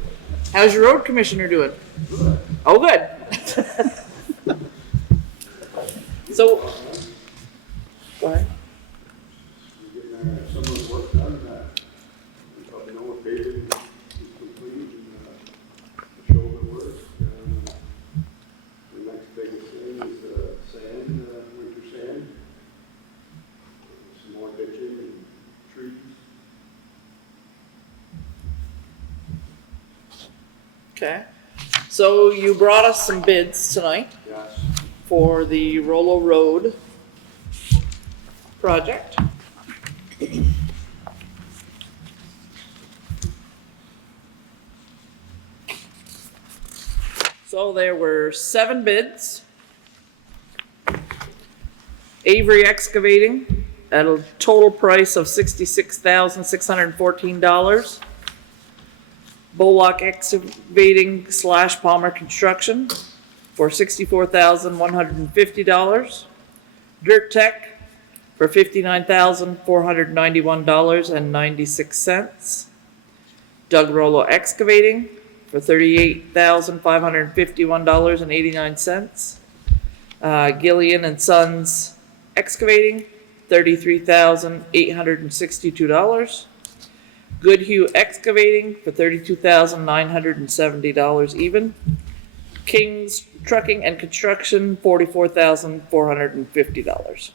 How's your road commissioner doing? Good. Oh, good. So, go ahead. We're getting some of the work done, we probably know what paving is complete, and the shoulder work. The next biggest thing is sand, winter sand. Some more ditching and trees. Okay. So you brought us some bids tonight Yes. for the Rollo Road project. So there were 7 bids. Avery Excavating at a total price of $66,614. Bullock Excavating / Palmer Construction for $64,150. Dirt Tech for $59,491.96. Doug Rollo Excavating for $38,551.89. Gillian and Sons Excavating, $33,862. Goodhue Excavating for $32,970 even. King's Trucking and Construction, $44,450.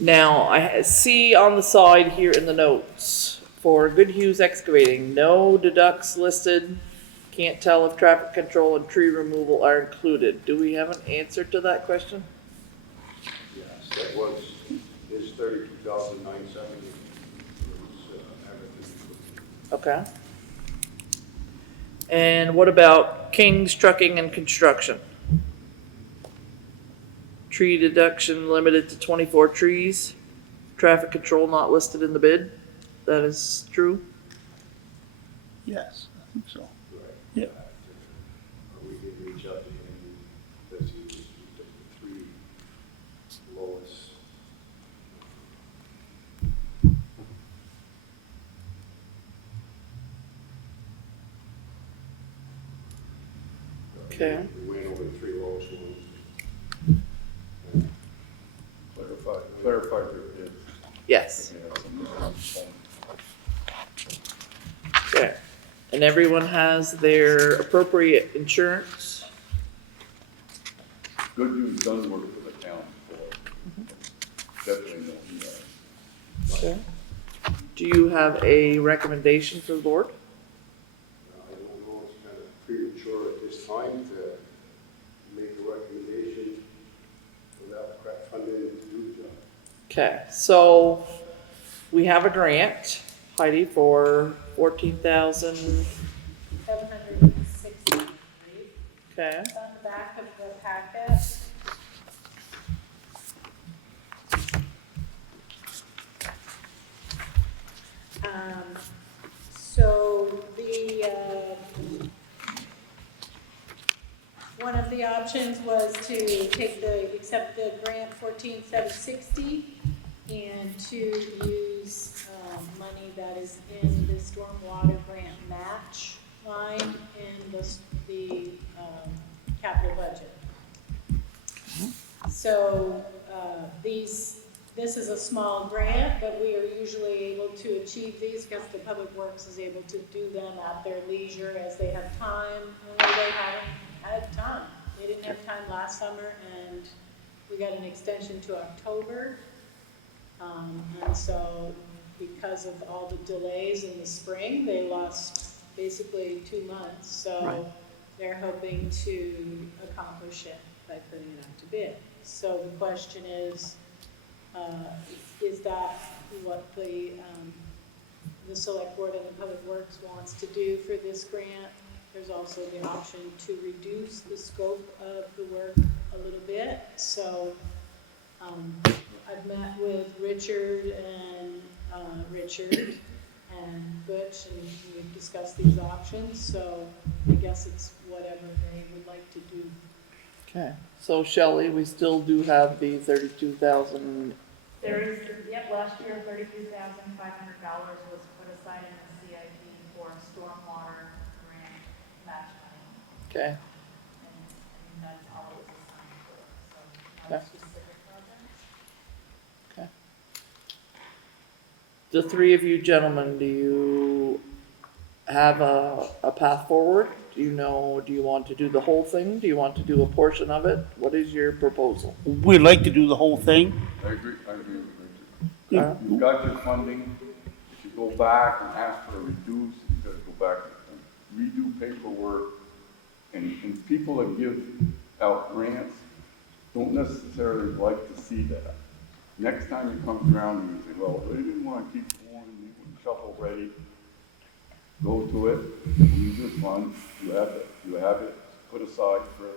Now, I see on the side here in the notes for Goodhue's Excavating, no deducts listed. Can't tell if traffic control and tree removal are included. Do we have an answer to that question? Yes, that was, is $32,970. Okay. And what about King's Trucking and Construction? Tree deduction limited to 24 trees. Traffic control not listed in the bid. That is true. Yes, I think so. Right. Yeah. We did reach out to him, because he was the 3 lowest. Okay. We went over the 3 lowest ones. Clarified their bid. Yes. Okay. And everyone has their appropriate insurance. Good news done work for the town before. Definitely don't do that. Okay. Do you have a recommendation for the board? I don't know, it's kind of premature at this time to make a recommendation without funding to do the job. Okay, so we have a grant, Heidi, for 14,000. 763. Okay. It's on the back of the packet. So one of the options was to accept the grant 14,760 and to use money that is in the stormwater grant match line in the capital budget. So this is a small grant, but we are usually able to achieve these because the Public Works is able to do them at their leisure as they have time. Only they haven't had time. They didn't have time last summer, and we got an extension to October. And so because of all the delays in the spring, they lost basically 2 months. So Right. they're hoping to accomplish it by putting it out to bid. So the question is that what the Select Board and the Public Works wants to do for this grant? There's also the option to reduce the scope of the work a a little bit. So, I've met with Richard and Butch, and we've discussed these options, so I guess it's whatever they would like to do. Okay, so Shelley, we still do have the 32,000. There is, yep, last year, $32,500 was put aside in the CIP for stormwater grant match money. Okay, And that's all it was assigned for, so not Okay. a specific project. okay. The three of you gentlemen, do you have a path forward? Do you want to do the whole thing? Do you want to do a portion of it? What is your proposal? We'd like to do the whole thing. I agree with Richard. Yeah. You've got your funding, if you go back and ask for a reduce, you gotta go back and redo paperwork. And people that give out grants don't necessarily like to see that. Next time it comes around and you say, well, they didn't wanna keep going, they were shovel ready. Go to it, use this fund, you have it put aside for,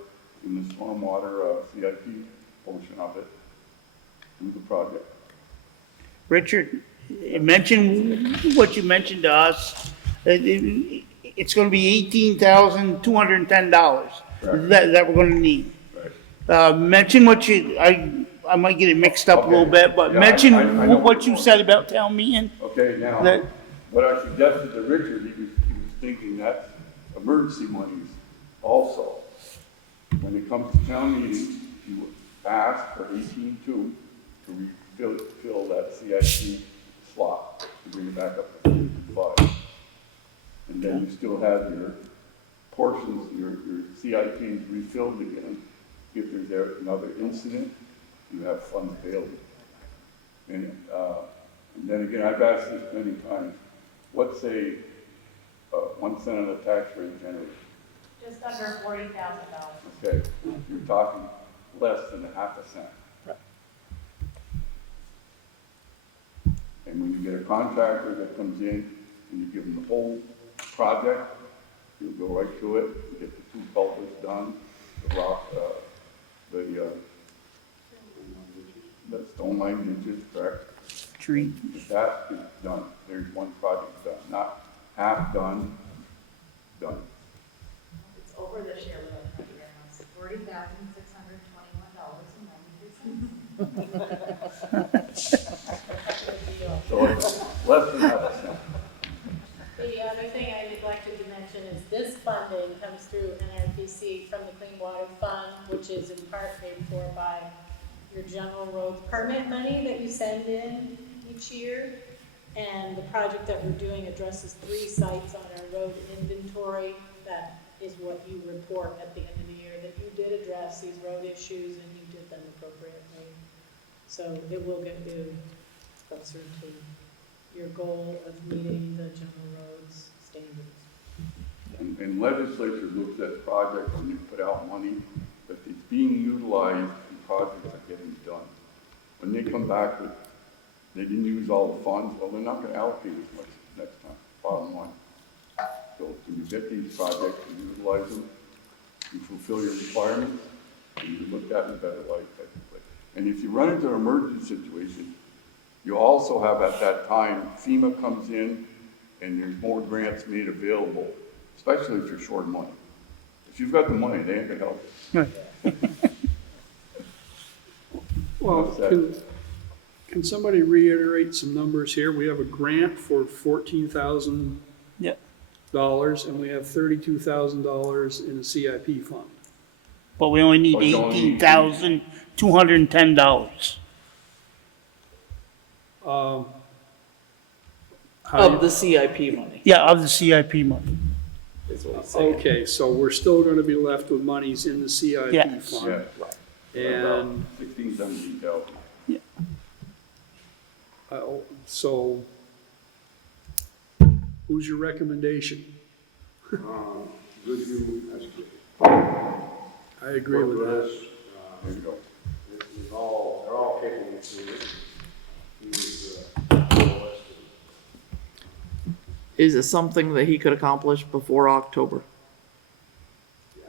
in the stormwater, CIP portion of it, do the project. Richard, mention what you mentioned to us. It's gonna be $18,210 Correct. that we're gonna need. Right. Mention what I might get it mixed up a little bit, but Yeah, mention I know what you said about town meeting. Okay, now, That- what I suggested to Richard, he was thinking that's emergency monies also. When it comes to town meetings, you ask for 18.2 to fill that CIP slot, to bring it back up to 5. And then you still have your portions, your CIPs refilled again. If there's another incident, you have funds available. And then again, I've asked this many times, what's a 1 cent on the tax rate generated? Just under $40,000. Okay, you're talking less than a half a cent. Right. And when you get a contractor that comes in and you give them the whole project, you'll go right to it, you get the 2 culverts done, the rock, the stone line ditches, correct? Tree. That is done. There's one project done, not half done, done. It's over this year with our grants, $40,621.92. So it's less than half a cent. The other thing I neglected to mention is this funding comes through NRPC from the Clean Water Fund, which is in part paid for by your general road permit money that you send in each year. And the project that we're doing addresses 3 sites on our road inventory. That is what you report at the end of the year, that you did address these road issues and you did them appropriately. So it will get moved closer to your goal of meeting the general roads standards. And legislature looks at projects when they put out money, that it's being utilized and projects are getting done. When they come back with, they didn't use all the funds, well, they're not gonna allocate as much next time, bottom line. So when you get these projects, you utilize them, you fulfill your requirements, and you look at it in a better light, technically. And if you run into an emergency situation, you also have at that time, FEMA comes in and there's more grants made available, especially if you're short money. If you've got the money, they ain't gonna help you. Well, can somebody reiterate some numbers here? We have a grant for $14,000. Yeah. And we have $32,000 in the CIP fund. But we only need But you only need- $18,210. How Of you- the CIP money, Yeah, of the CIP money. is what he's saying. Okay, so we're still gonna be left with monies in the CIP Yes. fund. Yeah. And 16, 17,000. so, who's your recommendation? Goodhue, that's good. I agree with that. There you go. They're all capable of doing it. Is it something that he could accomplish before October? Yes,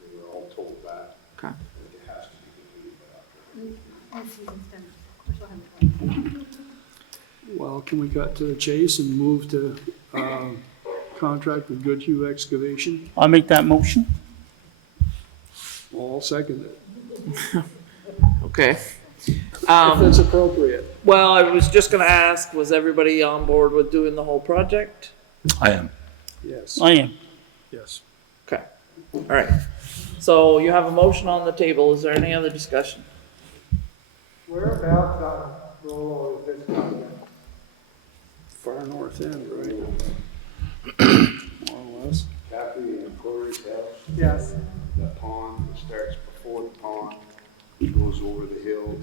they were all told that. Okay. They Well, can we cut to the chase and move to, contract with Goodhue Excavation? I'll make that motion. Well, I'll second it, Okay. if it's appropriate. Well, I was just gonna ask, was everybody on board with doing the whole project? I am. Yes, I am. yes. Okay, all right. So you have a motion on the table. Is there any other discussion? Whereabouts on Rollo is this project? Far north end, right? More or less. Kathy and Corey's house, Yes. the pond, it starts before the pond, goes over the hill,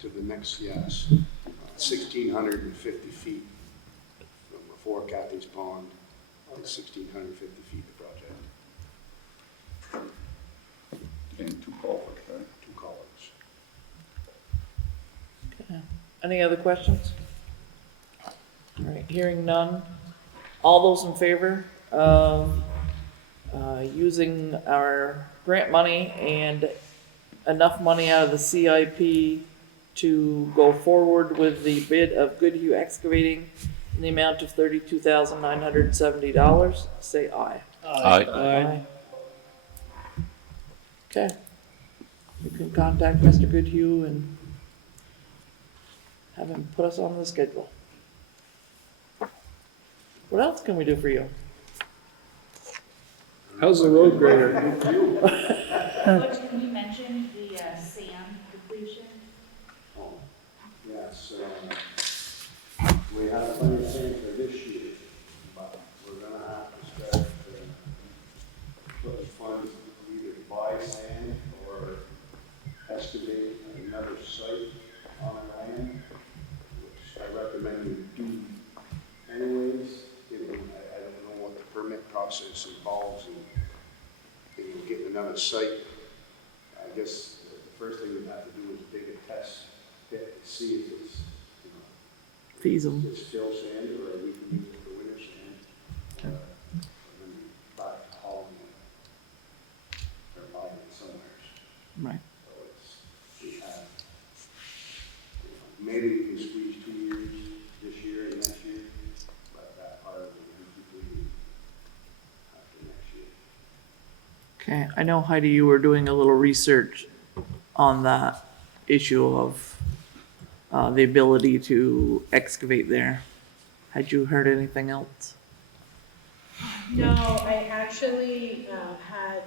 to the next, yes, 1,650 feet from before Kathy's pond, to 1,650 feet of project, And 2 culverts, right? 2 columns. Okay. Any other questions? All right, hearing none. All those in favor of using our grant money and enough money out of the CIP to go forward with the bid of Goodhue Excavating in the amount of $32,970, say aye. Aye. Okay. You can contact Mr. Goodhue and have him put us on the schedule. What else can we do for you? How's the road grader? Butch, can you mention the sand depletion? Oh, yes, we have plenty of sand for this year, but we're gonna have to start, putting funds either to buy sand or excavate another site on our land, which I recommend we do anyways. I don't know what the permit process involves in getting another site. I guess the first thing we have to do is dig a test pit to see if it's, Feasible. it's fill sand or we can use it for winter sand. And then back to hauling it or buying it somewhere. Right. So we have, maybe we can squeeze 2 years, this year and next year, but that part of it will be completed after next year. Okay, I know Heidi, you were doing a little research on that issue of the ability to excavate there. Had you heard anything else? No, I actually had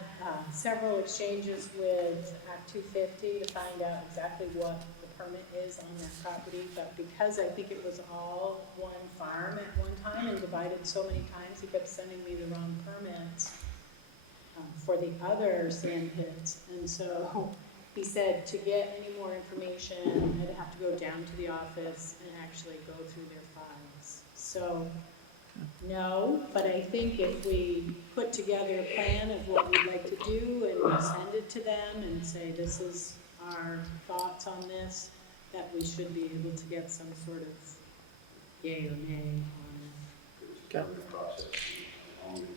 several exchanges with Act 250 to find out exactly what the permit is on that property, but because I think it was all one farm at one time and divided so many times, he kept sending me the wrong permits for the other sand pits. And so he said to get any more information, I'd have to go down to the office and actually go through their files. So, no, but I think if we put together a plan of what we'd like to do and send it to them and say, this is our thoughts on this, that we should be able to get some sort of yay or nay on The process.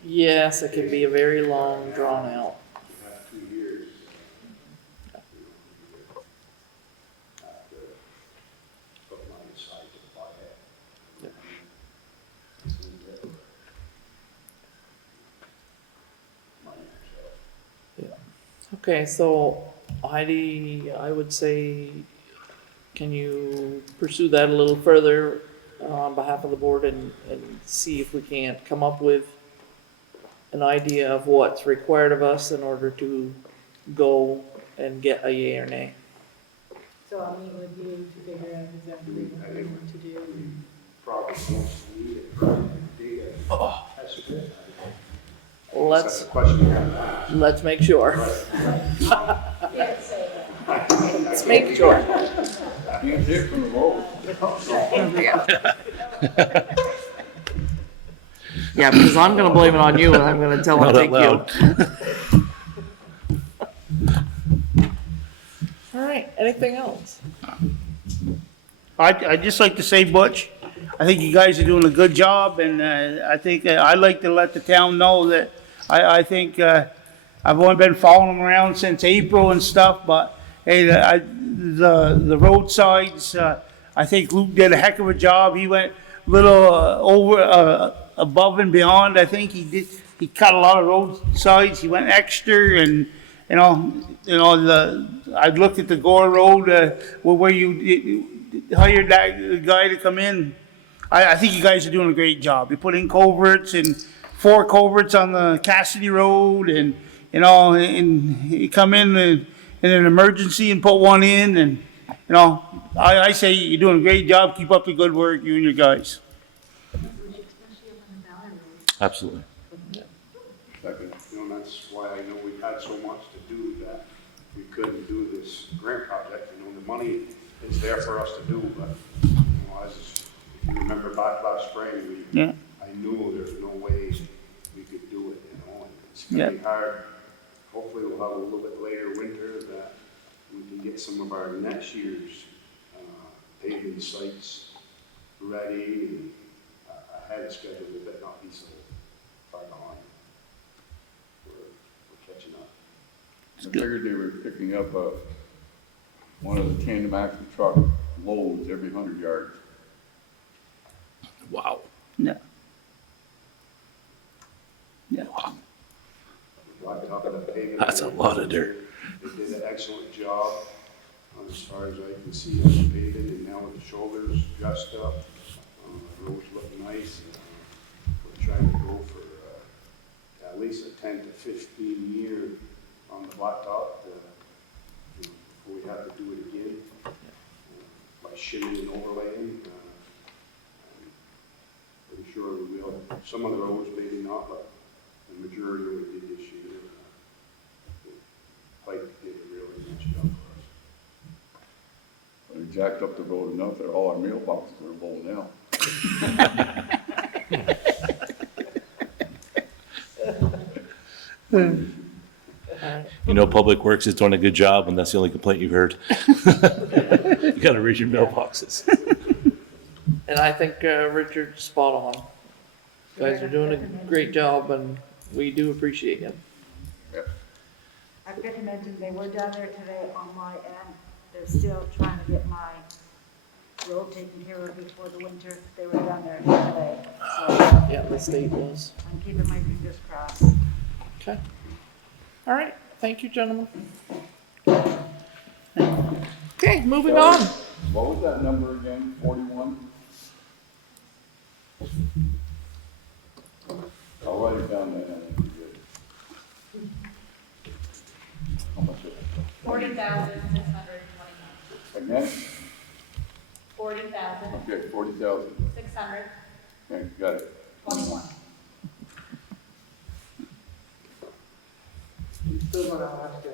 Yes, it can be a very long, drawn out. We have 2 years. Have to put money aside to buy it. Okay, so Heidi, I would say, can you pursue that a little further on behalf of the board and see if we can't come up with an idea of what's required of us in order to go and get a yay or nay? So I'll meet with you to figure out exactly what we want to do. Probably won't need it. That's good. Let's, That's the question you have to ask. let's make sure. Let's make sure. You hear from the road. Yeah, because I'm gonna blame it on you and I'm gonna tell him, Not thank out you. All right, anything else? I'd just like to say, Butch, I think you guys are doing a good job, and I think I'd like to let the town know that I think I've only been following them around since April and stuff, but hey, the roadsides, I think Luke did a heck of a job. He went a little above and beyond. I think he cut a lot of roadsides. He went extra, and I looked at the Gore Road where you hired that guy to come in. I think you guys are doing a great job. You put in culverts and 4 culverts on the Cassidy Road, and you come in an emergency and put one in, and I say you're doing a great job. Keep up the good work, you and your guys. Absolutely. Second, that's why I know we had so much to do that we couldn't do this grant project. The money is there for us to do, but if you remember back last spring, I knew there's no way we could do it. And it's gonna be hard. Hopefully, we'll have a little bit later winter that we can get some of our next year's paving sites ready and ahead of schedule, but not be so far behind. We're catching up. I figured they were picking up one of the tandem axle truck loads every 100 yards. Wow. Yeah. That's a lot of dirt. They did an excellent job as far as I can see on the paving, and now with the shoulders dressed up, the roads look nice. We're trying to go for at least a 10 to 15 year on the blacktop before we have to do it again by shimming and overlaying. Pretty sure we will. Some of the roads maybe not, but the majority of what we did this year, Pike did a really nice job for us. They jacked up the road enough that all our mailboxes are full now. Public Works is doing a good job, and that's the only complaint you've heard. You gotta read your mailboxes. And I think Richard's spot on. You guys are doing a great job, and we do appreciate him. I forgot to mention, they were down there today on my end. They're still trying to get my road taken care of before the winter. They were down there today. So Yeah, the state was. I'm keeping my fingers crossed. Okay. All right. Thank you, gentlemen. Okay, moving on. What was that number again? 41? I'll write it down there. How much is it? 40,629. Again? 40,000. Okay, 40,000. 600. Okay, got it. 21. Still gonna ask you.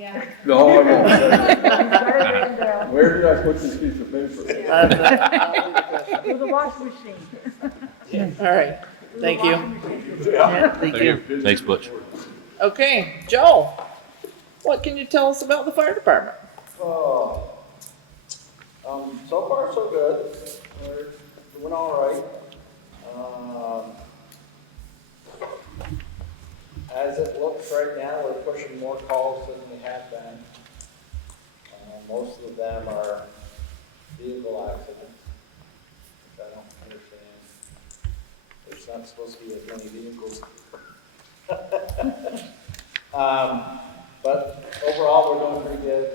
Yeah. No, I won't. Where did I put this piece of paper? With the washing machine. All right. Thank you. Yeah, thank you. Thanks, Butch. Okay, Joe, what can you tell us about the fire department? So far so good. We're doing all right. As it looks right now, we're pushing more calls than we have been. Most of them are vehicle accidents, which I don't understand. There's not supposed to be as many vehicles. But overall, we're doing pretty good.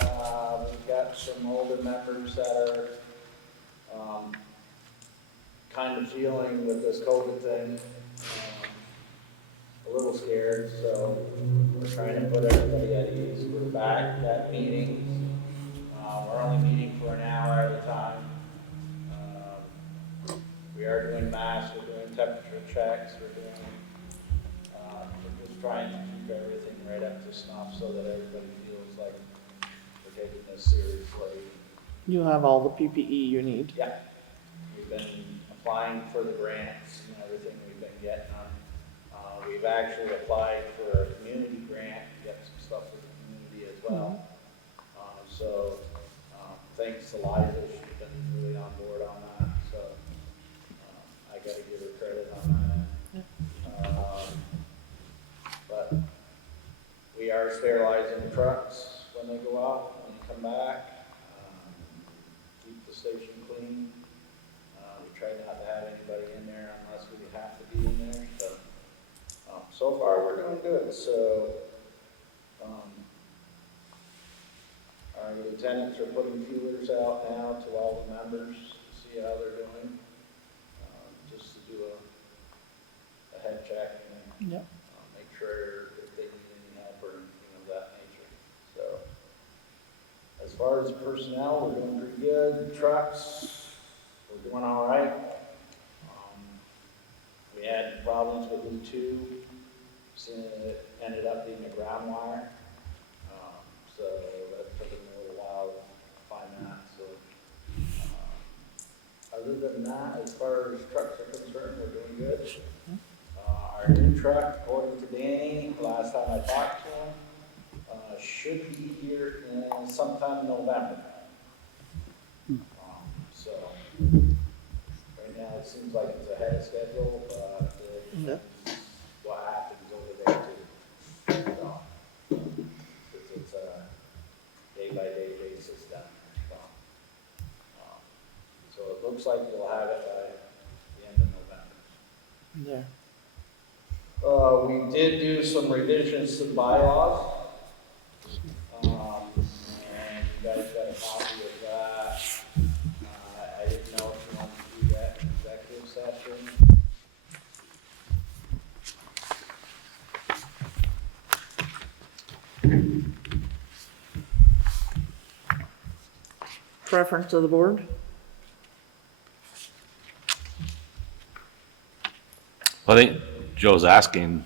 We've got some older members that are kind of feeling with this COVID thing, a little scared, so we're trying to put everybody at ease. We're back at meetings. We're only meeting for an hour at a time. We are doing masks, we're doing temperature checks, we're just trying to keep everything right up to snuff so that everybody feels like we're taking this seriously. You have all the PPE you need. Yeah. We've been applying for the grants and everything we've been getting on. We've actually applied for a community grant to get some stuff for the community as well. So thanks to Liza, she's been really on board on that. So I got to give her credit on that. But we are sterilizing the trucks when they go out, when they come back. Keep the station clean. We try not to have anybody in there unless we have to be in there, so. So far, we're doing good, so, our lieutenants are putting feelers out now to all the members to see how they're doing. Just to do a head check and Yep. make sure if they need any help or anything of that nature. So, as far as personnel, we're doing pretty good. Trucks, we're doing all right. We had problems with E2, so it ended up being a ground wire. So that took a little while to find that. So other than that, as far as trucks are concerned, we're doing good. Our new truck, according to Danny, last time I talked to him, should be here in sometime in November. So right now it seems like it's ahead of schedule, but what happens over there too. So, it's a day-by-day basis down there. So it looks like we'll have it by the end of November. Yeah. We did do some revisions to the bylaws. And you guys got a copy of that. I didn't know if you wanted to do that in executive session. Preference of the board? I think Joe's asking,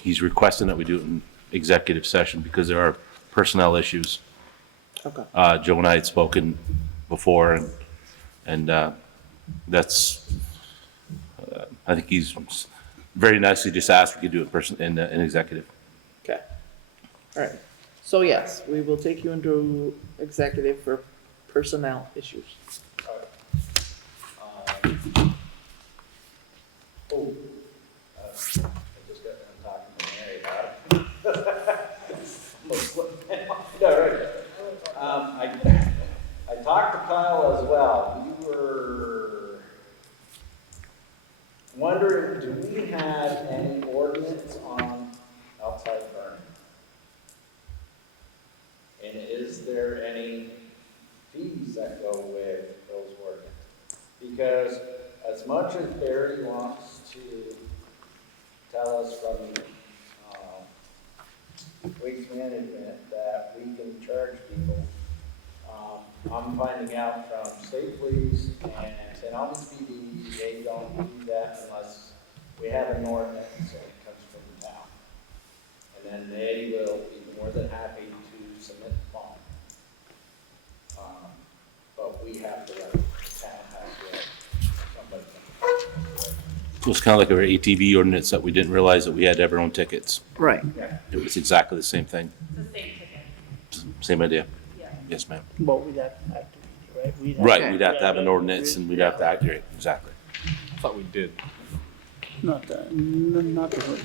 he's requesting that we do it in executive session because there are personnel issues. Okay. Joe and I had spoken before, and that's, I think he's very nicely just asked if we could do it in executive. Okay. All right. So yes, we will take you into executive for personnel issues. I just got done talking to Mary about it. No, right. I talked to Kyle as well. We were wondering, do we have any ordinance on outside burning? And is there any fees that go with those ordinances? Because as much as Barry wants to tell us from waste management that we can charge people, I'm finding out from state police and St. Albans PD, they don't do that unless we have an ordinance and it comes from the town. And then they will be more than happy to submit the bond. But we have to let the town has to let somebody. It was kind of like our ATV ordinance that we didn't realize that we had to have our own tickets. Right. It was exactly the same thing. It's the same ticket. Same idea. Yeah. Yes, ma'am. But we'd have to activate it, right? Right, we'd have to have an ordinance and we'd have to activate, exactly. I thought we did. Not the burn.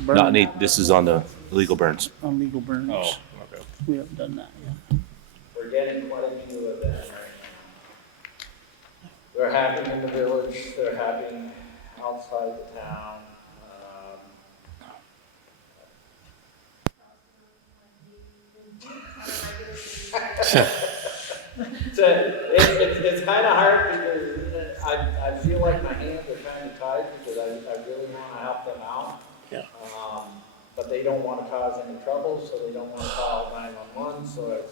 Not any, this is on the illegal burns. On legal burns. Oh, okay. We haven't done that yet. We're getting quite a few of them right now. They're happening in the village, they're happening outside the town. It's kind of hard because I feel like my hands are kind of tied because I really want to help them out. Yeah. But they don't want to cause any trouble, so they don't want to call 911, so there's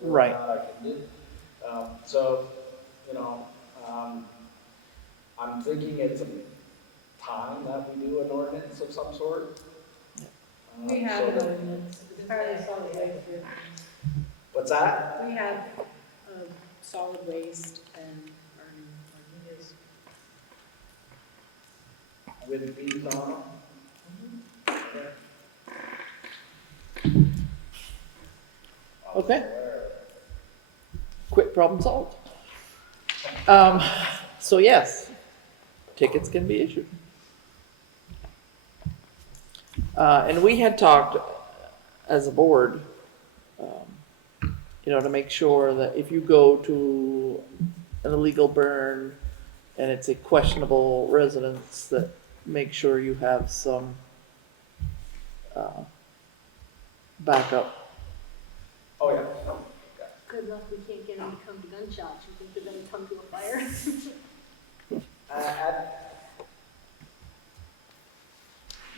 Right. not I can do. So, you know, I'm thinking it's a time that we do an ordinance of some sort. We have So an that- ordinance, it's part of solid waste. What's that? We have solid waste and burning ordinance. With bees on them? Okay. Quick problem solved. So yes, tickets can be issued. And we had talked as a board, you know, to make sure that if you go to an illegal burn and it's a questionable residence, that make sure you have some, backup. Oh, yeah. Good luck, we can't get them to come to gunshots, you think they're gonna come to a fire?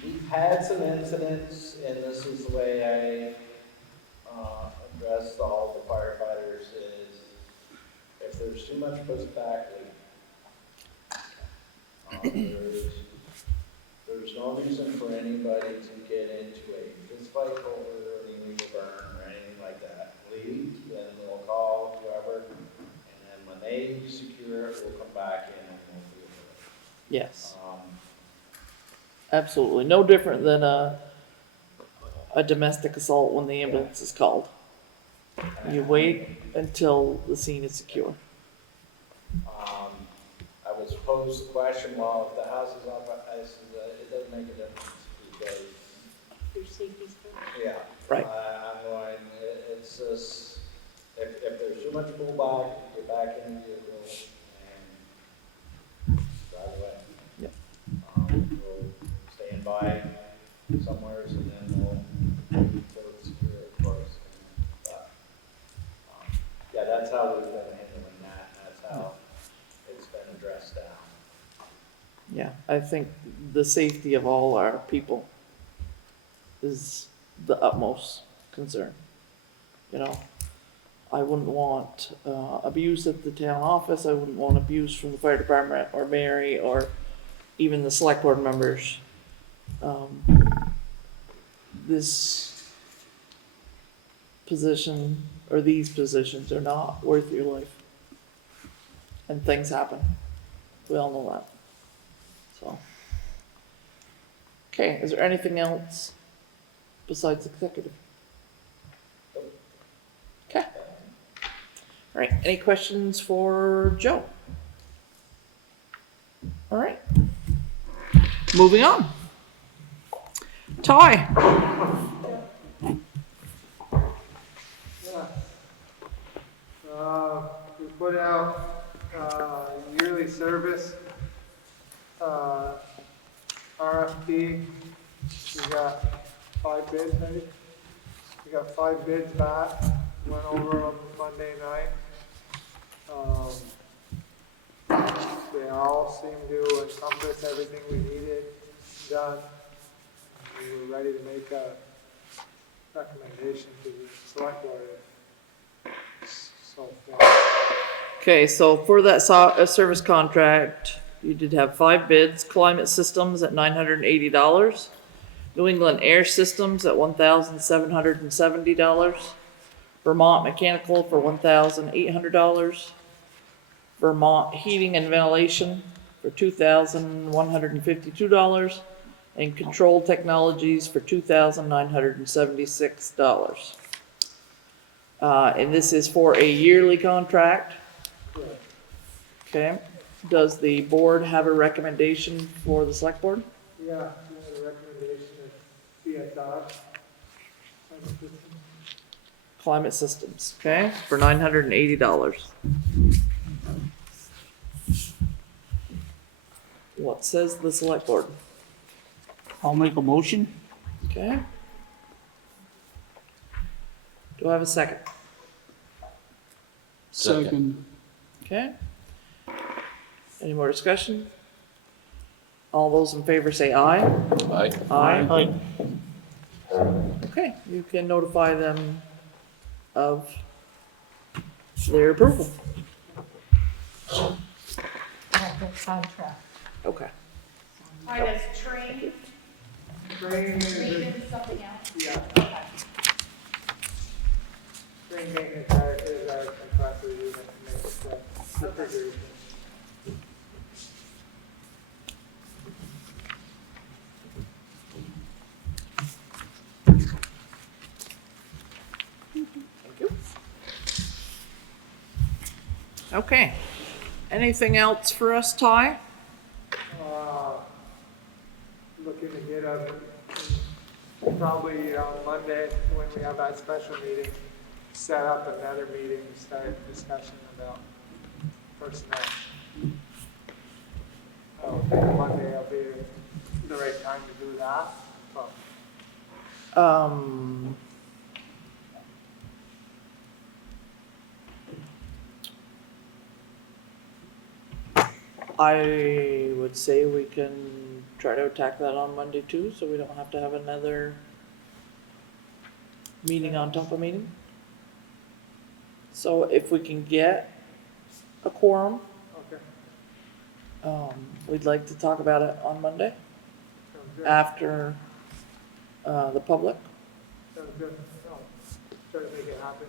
We've had some incidents, and this is the way I address all the firefighters is, if there's too much pushback, there's no reason for anybody to get into a fist fight over an illegal burn or anything like that. Leave, then we'll call whoever, and then when they secure it, we'll come back in and we'll deal with it. Yes, absolutely. No different than a domestic assault when the ambulance is called. You wait until the scene is secure. I was posed the question, well, if the house is on fire, I said, it doesn't make a difference because, Your safety's first. yeah. Right. I'm going, it's just, if there's too much pullback, get back in the vehicle and drive away. Yep. We'll stand by somewhere and then we'll secure it, of course. But, yeah, that's how we've been handling that, and that's how it's been addressed now. Yeah, I think the safety of all our people is the utmost concern. You know, I wouldn't want abuse at the town office, I wouldn't want abuse from the fire department or Mary or even the select board members. This position or these positions are not worth your life. And things happen. We all know that. So. Okay, is there anything else besides executive? Okay. All right, any questions for Joe? All right. Moving on. Ty. We put out, yearly service, RFP. We got 5 bids, maybe? We got 5 bids back, went over them Monday night. They all seem to encompass everything we needed done. We were ready to make a recommendation to the select board so far. Okay, so for that service contract, you did have 5 bids. Climate Systems at $980. New England Air Systems at $1,770. Vermont Mechanical for $1,800. Vermont Heating and Ventilation for $2,152. And Control Technologies for $2,976. And this is for a yearly contract. Okay, does the board have a recommendation for the select board? Yeah, the recommendation is CSR. Climate Systems, okay, for $980. What says the select board? I'll make a motion. Okay. Do I have a second? Second. Okay. Any more discussion? All those in favor say aye. Aye. Aye. Okay, you can notify them of their approval. Contract. Okay. All right, that's train, Maintenance, maintenance, something else. yeah, Okay. train maintenance is our compressor unit to make it refrigeration. Thank you. Okay. Anything else for us, Ty? Looking to get probably on Monday when we have that special meeting, set up another meeting to start discussion about personnel. I don't think Monday will be the right time to do that, but I would say we can try to attack that on Monday too, so we don't have to have another meeting on top of meeting. So if we can get a quorum, okay, we'd like to talk about it on Monday sounds good. after, the public. Sounds good. No, try to make it happen.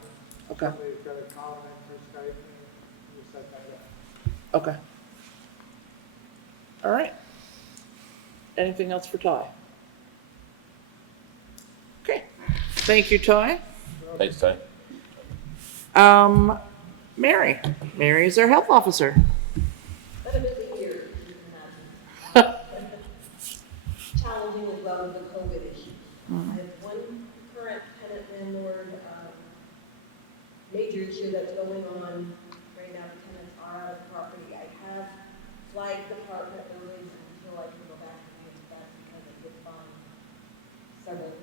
Okay. Somebody's got to call in for Skype and we'll set that up. Okay. All right. Anything else for Ty? Okay. Thank you, Ty. Thanks, Ty. Mary. Mary is our health officer. Been a busy year, as you can imagine. Challenging as well with the COVID issue. I have one current tenant landlord, major issue that's going on right now. The tenants are out of the property. I have flagged the apartment buildings until I can go back and reinspect because I did find several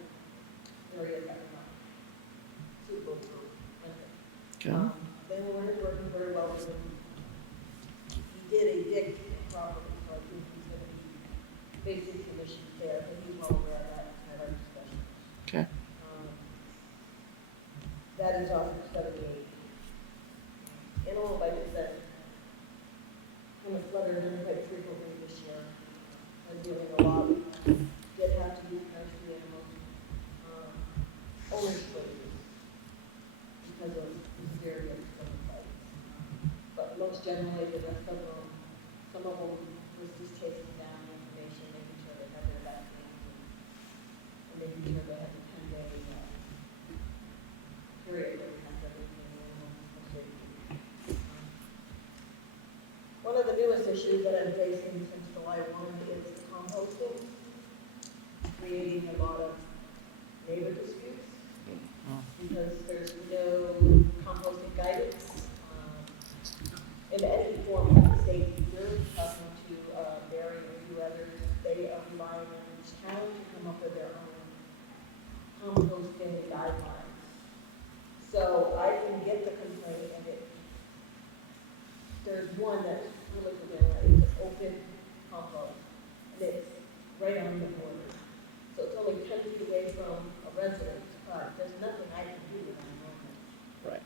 areas that are not suitable for renting. Okay. They weren't working very well with him. He did evict the property, so I think he's gonna be facing some issues there, but he's well aware of that, at our discussion. Okay. That is offer 78. And all, like I said, kind of fluttered in quite frequently this year. I'm dealing a lot, did have to use nursery animals, owners places, because of the severity of some fights. But most generally, the rest of them, some of them was just chasing down the information, making sure they had their vaccines, and making sure they had the 10-day period where we have everything in safety. One of the newest issues that I'm facing since July 1 is composting, creating a lot of neighbor disputes because there's no composting guidance in any form of the state. You're talking to Barry or a few others, they are relying on each town to come up with their own composting guidelines. So I can get the complaint and there's one that's really vanilla, it's an open compost, and it's right on the border. So it's only 10 feet away from a residence, but there's nothing I can do with that moment. Right.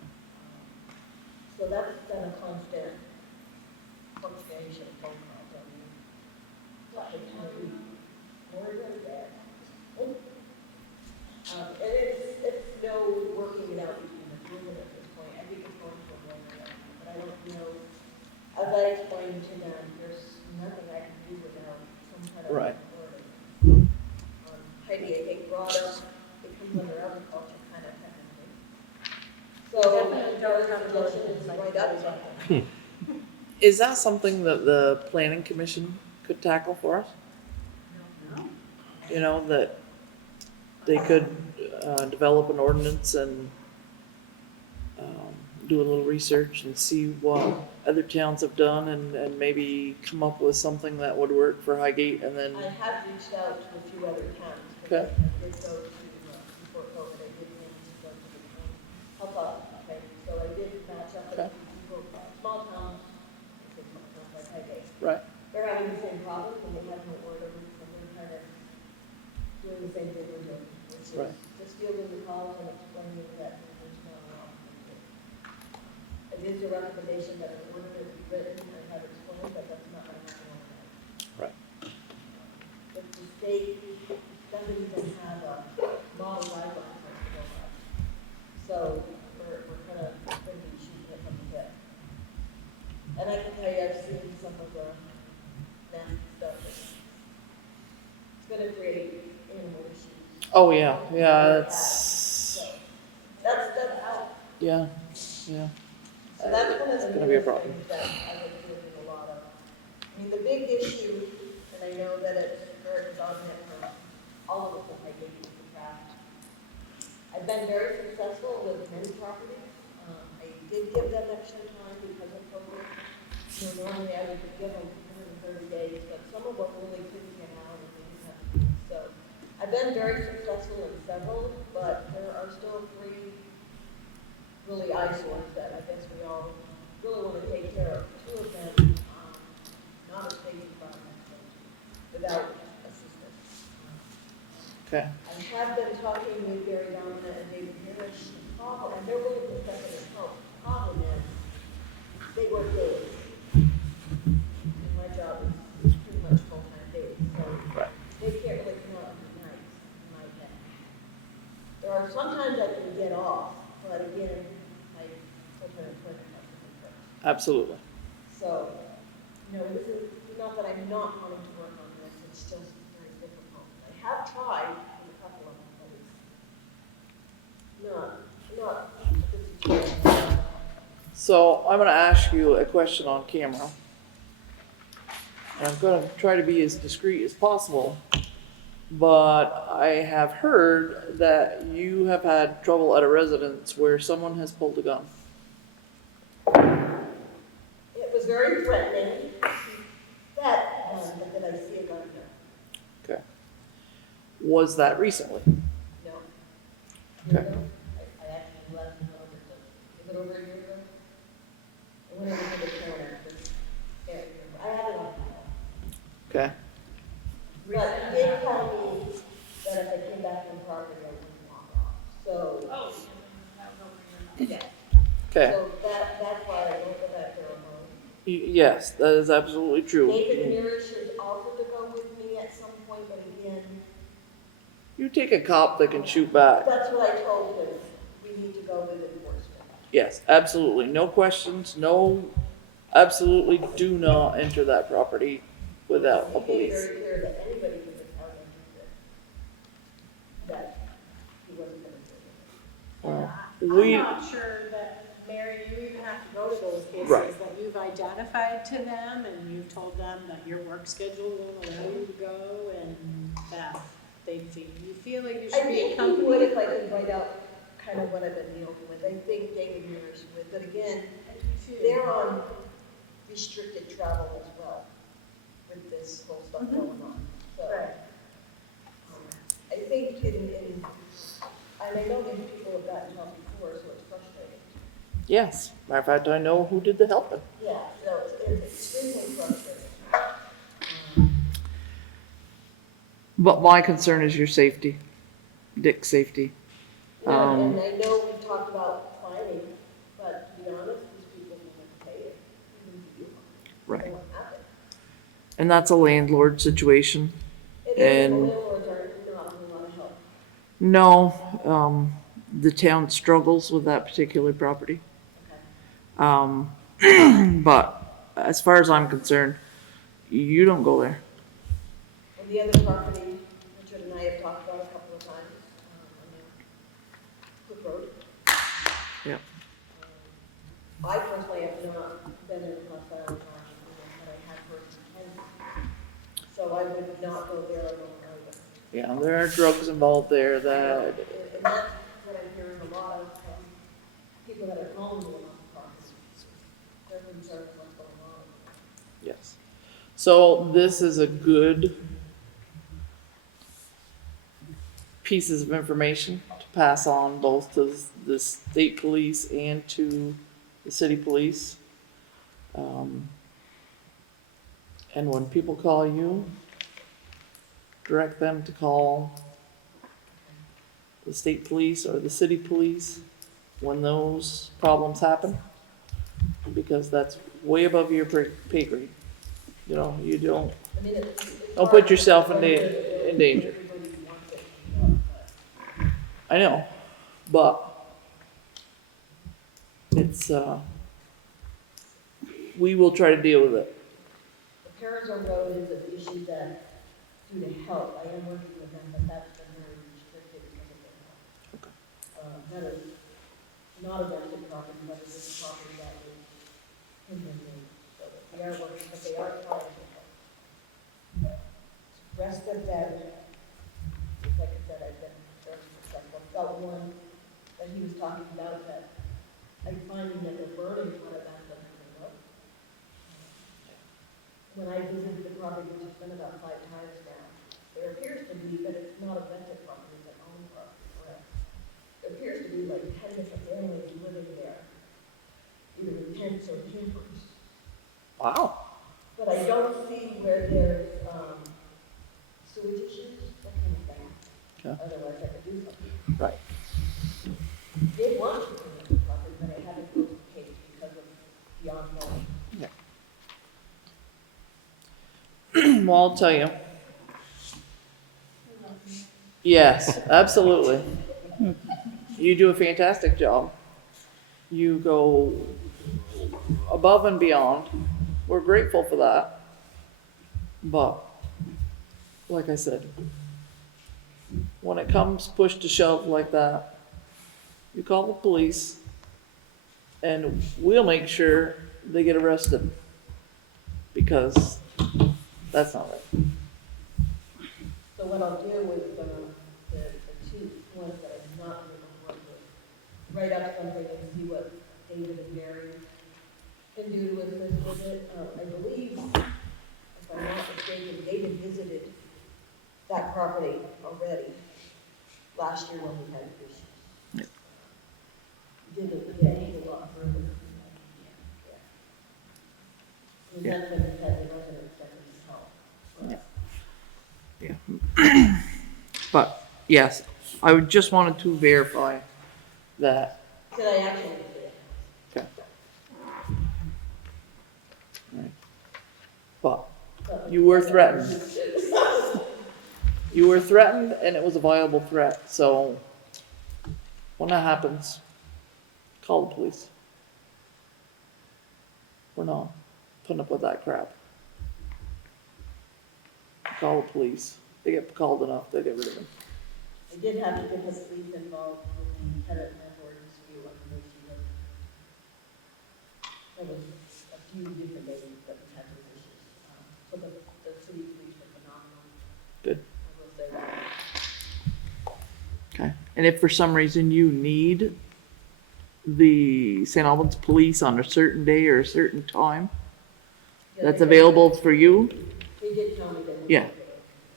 So that's been a constant fluctuation of phone calls. I mean, more than that. And it's no working it out between the two of them at this point. I think it's going to a lawyer, but I don't know. As I explained to them, there's nothing I can do without some kind of Right. authority. Heidi, I think, brought up, it comes under agriculture kind of technically. So, Joe's suggestion is right up something. Is that something that the planning commission could tackle for us? You know, that they could develop an ordinance and do a little research and see what other towns have done and maybe come up with something that would work for Highgate and then, I have reached out to a few other towns. Okay. I did go to, before COVID, I did manage to go to help out, okay? So I did match up with a Okay. few people, small towns, I say small towns like Highgate. right, They're having the same problem and they have no word of it, so they're kind of doing the same thing we're doing, which is Right. just fielding the calls and explaining that there's no wrong. It is a recommendation that an ordinance be written and have explained, but that's not going to happen overnight. right. If the state doesn't even have a model guideline for it to go by. So we're kind of going to be shooting it from the hip. And I can tell you, I've seen some of the nasty stuff. It's going to create animal issues. Oh, yeah, yeah, that's, So that's how. yeah, yeah. And that's one of the It's gonna be a biggest problem. things that I've been dealing a lot of. I mean, the big issue, and I know that it's very dominant for all of us in Highgate, is the craft. I've been very successful with many properties, been very successful in several, but there are still 3 really eyesores that I guess we all really want to take care of. 2 of them, not a state environment, without assistance. Okay. I have been talking with Gary Domina and David Harris, and they're willing to step in and help. The problem is, they work days. And my job is pretty much full-time days, so they can't really come out on nights, in my opinion. There are sometimes I can get off, but again, my full-time employment has to be first. Absolutely. So, you know, this is not that I'm not wanting to work on this, it's just very difficult. I have tried with a couple of them, but it's not a good situation. So I'm gonna ask you a question on camera. And I'm gonna try to be as discreet as possible. But I have heard that you have had trouble at a residence where someone has pulled a gun. It was very threatening, that one, but then I see a gun here. Okay. Was that recently? No. Okay. I actually left and went over to, is it over a year ago? I went over to the counter, I have it on file. Okay. But he did tell me that if I came back from property, I wouldn't walk off, so. Oh, Yeah. Okay. So that's why I don't go back there alone. Yes, that is absolutely true. David Mirish has offered to go with me at some point, but again, You take a cop that can shoot back. that's what I told him, we need to go with enforcement. Yes, absolutely. No questions, no, absolutely do not enter that property without a He made police. very clear that anybody who was out of that he wasn't gonna do it. We, I'm not sure that, Mary, you even have to go to those cases Right. that you've identified to them and you've told them that your work schedule won't allow you to go and that you feel like you I should be think he accompanied. would if I could write out kind of what I've been dealing with. I think David Mirish would, but again, they're on restricted travel as well with this whole stuff going on. So, I think and I know these people have gotten help before, so it's frustrating. yes, matter of fact, I know who did the helping. Yeah, so it's extremely frustrating. But my concern is your safety, Dick's safety. And I know we've talked about fining, but to be honest, these people won't pay it. Even to you. Right. They won't have it. And that's a landlord situation. It is, the And landlords are not a lot of help. no, the town struggles with that particular property. But as far as I'm concerned, you don't go there. And the other property, Richard and I have talked about a couple of times, on Cook Road. Yep. I personally have not been in West Island Township, but I have heard some cases. So I would not go there alone either. Yeah, there are drugs involved there that, And that's what I'm hearing a lot of from people that are calling me about the property. They're concerned with what's going on. yes. So this is a good pieces of information to pass on both to the state police and to the city police. And when people call you, direct them to call the state police or the city police when those problems happen, because that's way above your pay grade. You know, you don't, I mean, don't put yourself in danger. I know, but it's, we will try to deal with it. The Parazone Road is an issue that, due to health, I am working with them, but that's been very restricted because of their health. That is not a vested property, but it is property that is in their name. So they are working, but they are trying to help. Rest of that, like I said, I've been very successful. I've got one that he was talking about that I'm finding that they're burning part of that stuff in the road. When I visited the property, which has been about 5 times now, there appears to be, but it's not a vested residential campers. Wow. But I don't see where there's, sewage issues, that kind of thing. Okay. Otherwise I could do something. Right. Did want to clean up the property, but I haven't closed the case because of the ongoing. Well, I'll tell you. Yes, absolutely. You do a fantastic job. You go above and beyond. We're grateful for that. But, like I said, when it comes push to shove like that, you call the police and we'll make sure they get arrested. Because that's not right. So what I'll do with the two ones that I'm not going to work with, write up something and see what David and Mary can do to assist with it. I believe, if I'm not mistaken, David visited that property already last year when we had issues. Did a lot further. And that's when it had the residents that needed help. Yeah. But, yes, I would just wanted to verify that. Did I actually do it? Okay. Right. But, you were threatened. You were threatened and it was a viable threat, so when that happens, call the police. We're not putting up with that crap. Call the police. They get called enough, they get rid of them. I did have to get the police involved with the tenant landlord dispute on the issue. There was a few different days that we had those issues. So the city police were phenomenal. Good. I will say that. Okay. And if for some reason you need the St. Albans police on a certain day or a certain time, that's available for you, They did tell me that. yeah,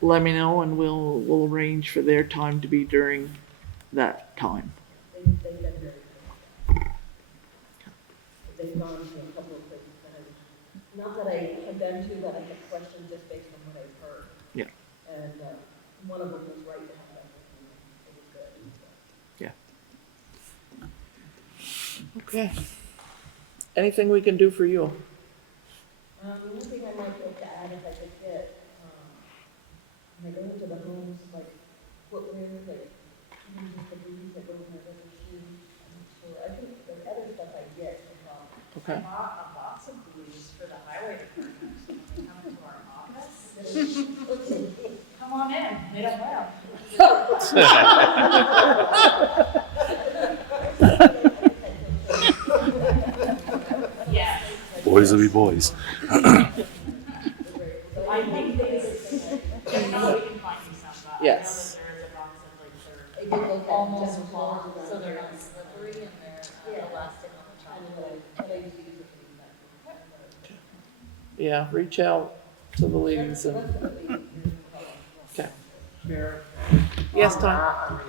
let me know and we'll arrange for their time to be during that time. They've been very good. They've gone to a couple of places that I, not that I have been to, but I have questions just based on what I've heard. Yeah. And one of them was right to have that. It was good. Yeah. Okay. Anything we can do for you? The only thing I might like to add, if I could get, when I go into the homes, like footwear, like, just the booties that go with my other shoes, I'm not sure. I think the other stuff I get is Okay. I bought a box of blues for the highway department, so when they come into our office, come on in, they don't wear them. Yeah. Boys will be boys. I think I know we can find you some, but Yes. I know that there is a box of like they're almost long, so they're not slippery and they're elastic on the top. Yeah, reach out to the ladies and, okay. Mayor? Yes, on Tom? that,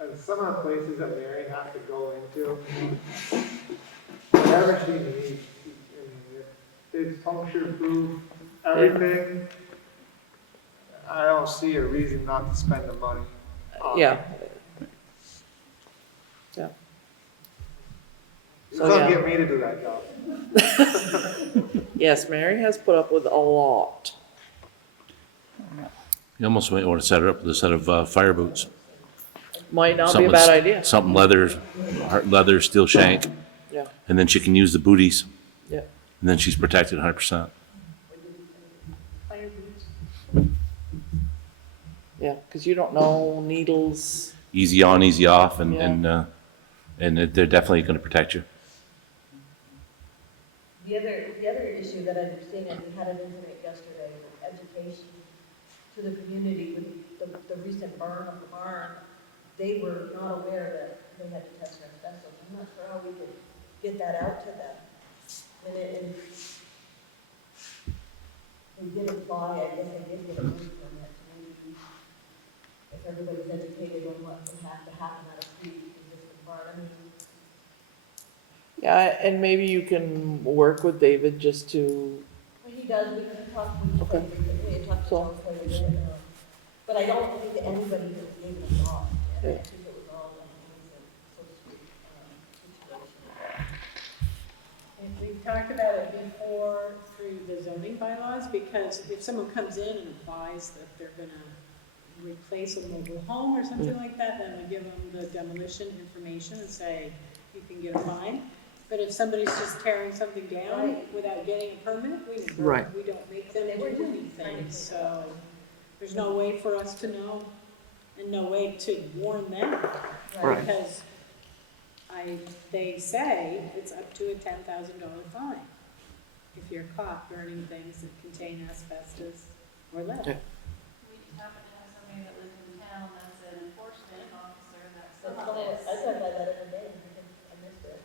I mean, some of the places that Mary has to go into, whatever she needs, I mean, if it's puncture proof, everything, I don't see a reason not to spend the money. on it. Yeah. Yeah. You So, couldn't yeah. get me to do that job. Yes, Mary has put up with a lot. You almost might want to set her up with a set of fire boots. Might not be a Something bad with idea. Something leather, steel shank, Yeah, and then she can use the booties, yeah. and then she's protected 100%. Yeah, because you don't know needles. Easy on, easy off, and Yeah. they're definitely going to protect you. The other issue that I've seen, and we had an incident yesterday, with education to the community with the recent burn of the barn. They were not aware that they had to test for asbestos. I'm not sure how we could get that out to them. And they did apply, I guess they did get a room permit, so maybe if everybody's educated on what would have to happen at a pre-existing barn, I mean, Yeah, and maybe you can work with David just to, He does, we can talk, we Okay. talked to So- John quite a bit, but I don't think that anybody has given a thought. I Yeah. think it was all like, so to speak, situation. And we've talked about it before through the zoning bylaws, because if someone comes in and applies that they're gonna replace a mobile home or something like that, then we give them the demolition information and say, you can get a fine. But if somebody's just tearing something down Right. without getting a permit, we Right. we don't make them do anything, so there's no way for us to know, and no way to warn them. Right. Because they say it's up to a $10,000 fine if you're caught burning things that contain asbestos or lead. Yeah. We just happen to have somebody that lives in town that's an enforcement officer that's That's on all, this. I thought about that every day, I missed it.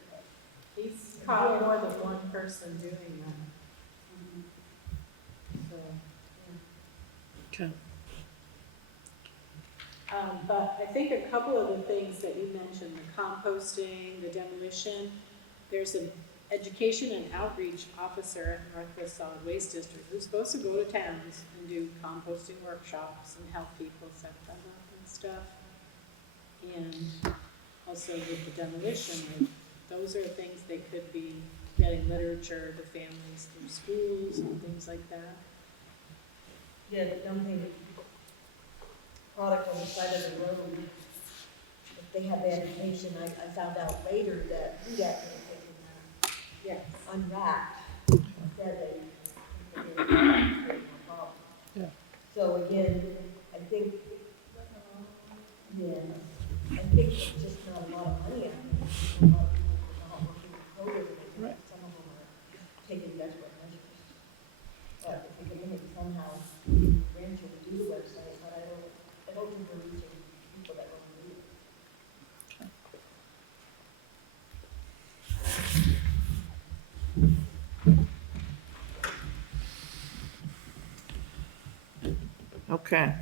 He's caught more than one person doing that. So, okay. but I think a couple of the things that you mentioned, the composting, the demolition, there's an education and outreach officer at Northwest Solid Waste District who's supposed to go to towns and do composting workshops and help people set that up and stuff. And also with the demolition, like, those are things they could be getting literature to families through schools and things like that. Yeah, the dumping product on the side of the road, if they have the education, I found out later that food actually taken that. Yes. Unwrapped, instead they did it. Yeah. So again, I think, yeah, I think it's just not a lot of money out there. A lot of people are not working with coders, and I think some of them are taking desperate measures. But if we can limit somehow, grant you to do the website, but I don't think we're reaching people that want to do it. Okay.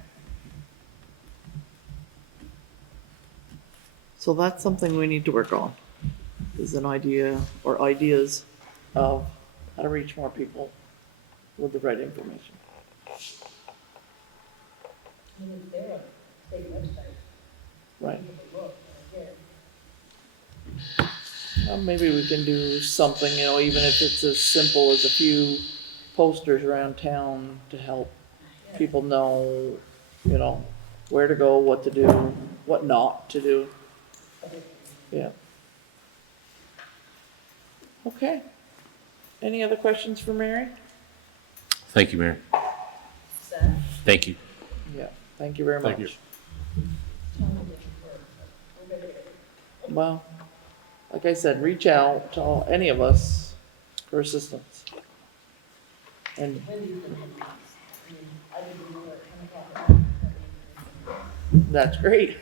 So that's something we need to work on, is an idea or ideas of how to reach more people with the right information. I mean, it's there on the state website. Right. People can look, and again, Well, maybe we can do something, even if it's as simple as a few posters around town to help people know, where to go, what to do, what not to do. Yeah. Okay. Any other questions for Mary? Thank you, Mary. Seth, Thank you. Yeah, thank you very much. Thank you. we're ready to Well, like I said, reach out to any of us for assistance. And When do you think it comes? I mean, I didn't know it come up. that's great.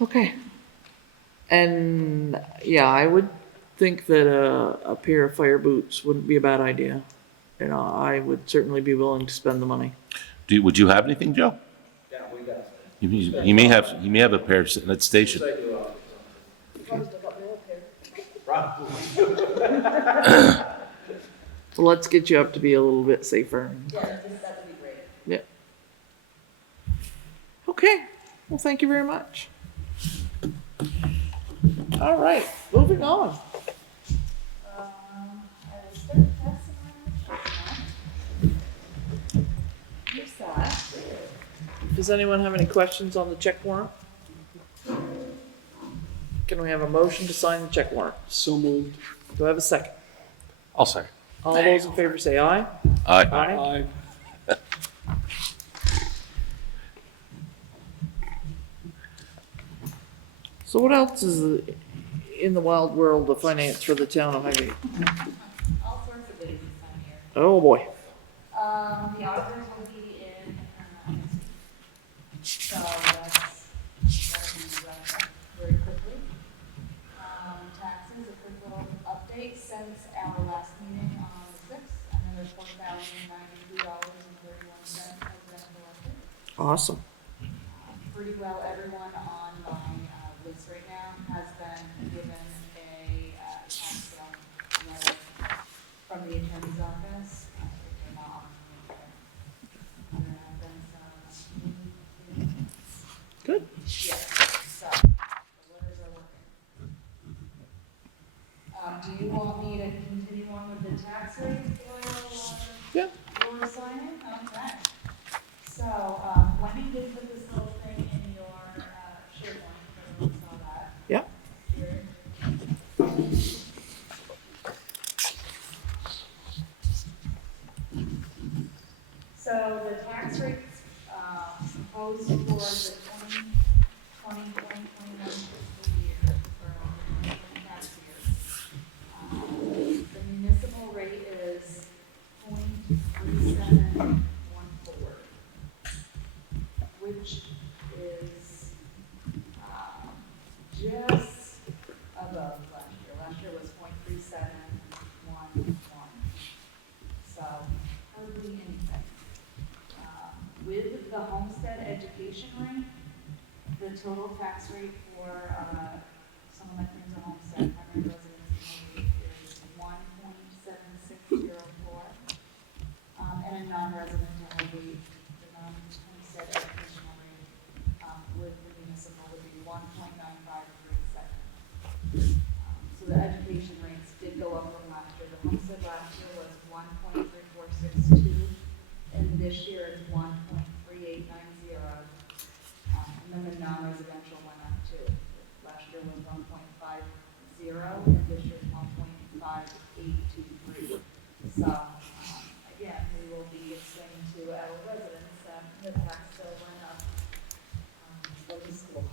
Okay. And yeah, I would think that a pair of fire boots wouldn't be a bad idea. I would certainly be willing to spend the money. Would you have anything, Joe? Yeah, we got it. He may have a pair sitting at the station. Say you, Probably still got milk here. Probably. So let's get you up to be a little bit safer. Yeah, that would be great. Yeah. Okay. Well, thank you very much. All right, moving on. I will start passing on. Here's that. Does anyone have any questions on the check warrant? Can we have a motion to sign the check warrant? So moved. Do I have a second? I'll say. All those in favor say aye. Aye. Aye. Aye. So what else is in the wild world of finance for the town of Highgate? All sorts of goodies this time of year. Oh, boy. The auditors will be in, so that'll be wrapped up very quickly. Taxes, a quick little update since our last meeting on the 6th, another $4,092.31 has been collected. Awesome. Pretty well every everyone on my list right now has been given a tax bill letter from the attorney's office. If they're not on the meeting, there have been some. Good. Yes, so the letters are working. Do you want me to continue on with the tax rate while Yeah. you're signing? Okay. So, Wendy did put this little thing in your SharePoint, everyone saw that. Yeah. Here. So the tax rates proposed for the 2021 fiscal year, or tax year, the municipal rate is 0.3714, which is just above last year. Last year was 0.3711. So hardly anything. With the homestead education rate, the total tax rate for someone that owns a homestead, primary residence, is 1.7604. And a non-residential rate, the non-homestead educational rate, with the municipal would be 1.9537. So the education rates did go up from last year. The homestead last year was 1.3462, and this year it's 1.3890. And then the non-residential went up too. Last year was 1.50, and this year is 1.5823. So, again, we will be explaining to our residents that the tax bill went up for the school.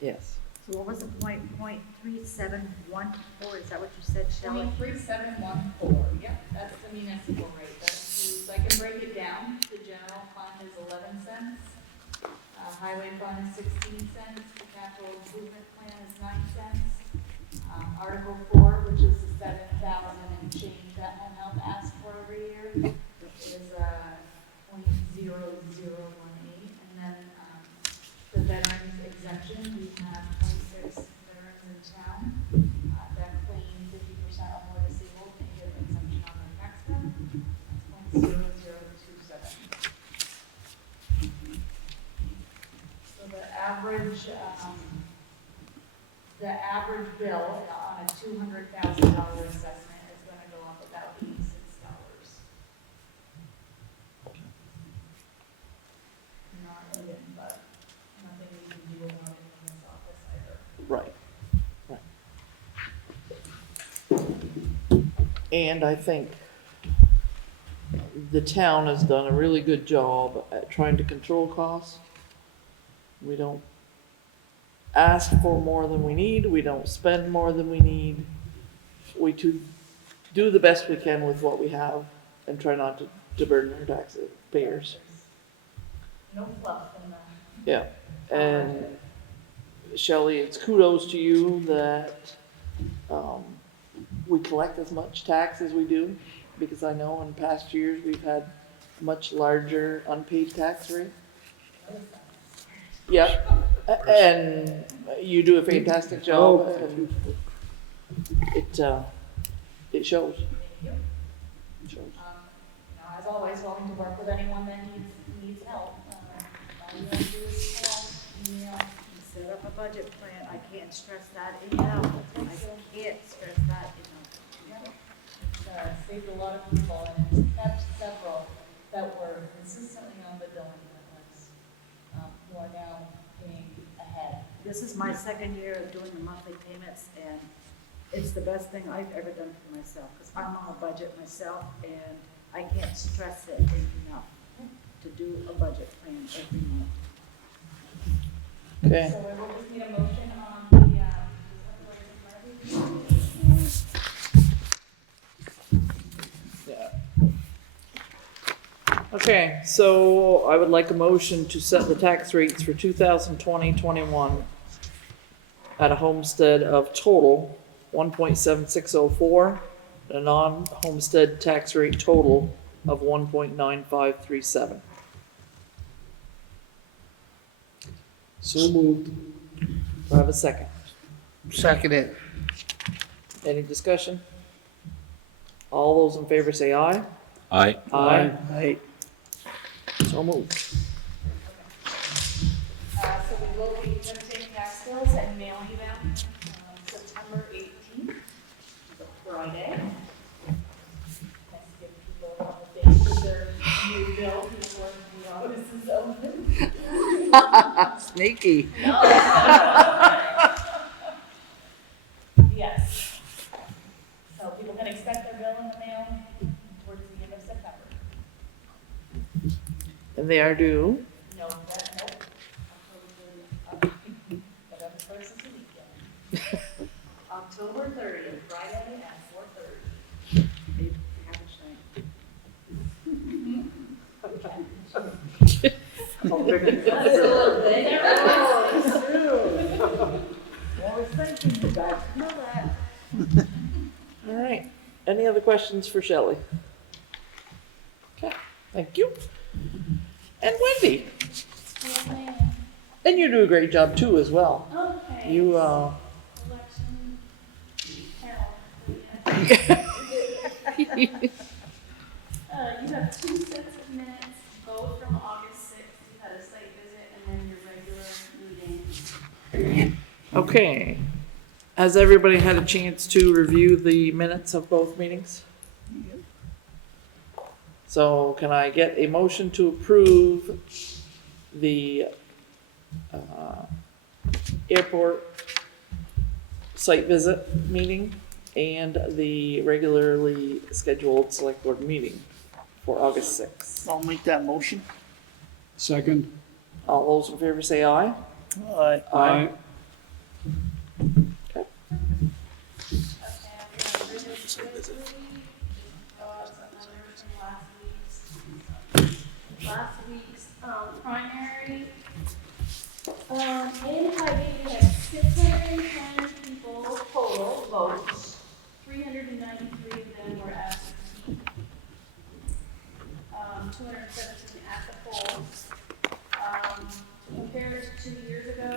Yes. So what was the point 3714, is that what you said, Shelley? 0.3714, yep, that's the municipal rate. That includes, I can break it down. The general fund is 11 cents. Highway fund is 16 cents. The capital improvement plan is 9 cents. Article 4, which is the 7,000 and change that home health asks for every year, is 0.0018. And then the veterans exemption, we have 26 veterans in town that claim 50% or more disabled and get an exemption on their tax bill. That's 0.0027. So the average bill on a $200,000 assessment is going to go up about $86. Not even, but nothing we can do about it in this office either. Right. And I think the town has done a really good job at trying to control costs. We don't ask for more than we need. We don't spend more than we need. We do the best we can with what we have and try not to burden our taxpayers. No fluff in that. Yeah. And Shelley, it's kudos to you that we collect as much tax as we do, because I know in past years we've had much larger unpaid tax rate. Yep, and you do a fantastic job, and it shows. Yep. It shows. As always, willing to work with anyone that needs help. All you have to do is call, email, and set up a budget plan. I can't stress that enough. I can't stress that enough. It's saved a lot of people, and it's kept several that were consistently on the delinquent list, who are now paying ahead. This is my second year of doing the monthly payments, and it's the best thing I've ever done for myself, because I'm on a budget myself, and I can't stress it enough to do a budget plan every month. Okay. So we will just need a motion on the, Yeah. Okay, so I would like a motion to set the tax rates for 2020-21 at a homestead of total 1.7604, and a non-homestead tax rate total of 1.9537. So moved. Do I have a second? Second it. Any discussion? All those in favor say aye. Aye. Aye. Aye. So moved. So we will be printing tax bills and mailing them September 18th, Friday. Let's give people a couple days to their new bill before the office is open. Sneaky. Yes. So people can expect their bill in the mail towards the end of September. And they are due. No, nope. November 1st is the weekend. October 30th, Friday at 4:30. All right. Any other questions for Shelley? Okay, thank you. And Wendy. And you do a great job too as well. Okay. You, Election you have two sets of minutes, both from August 6th. You had a site visit and then your regular meeting. okay. Has everybody had a chance to review the minutes of both meetings? So can I get a motion to approve the airport site visit meeting and the regularly scheduled select board meeting for August 6th? I'll make that motion. Second. All those in favor say aye. Aye. Aye. Last week's primary. In Highgate, we had 610 people total votes. 393 of them were absentee. 217 at the polls. Compared to 2 years ago,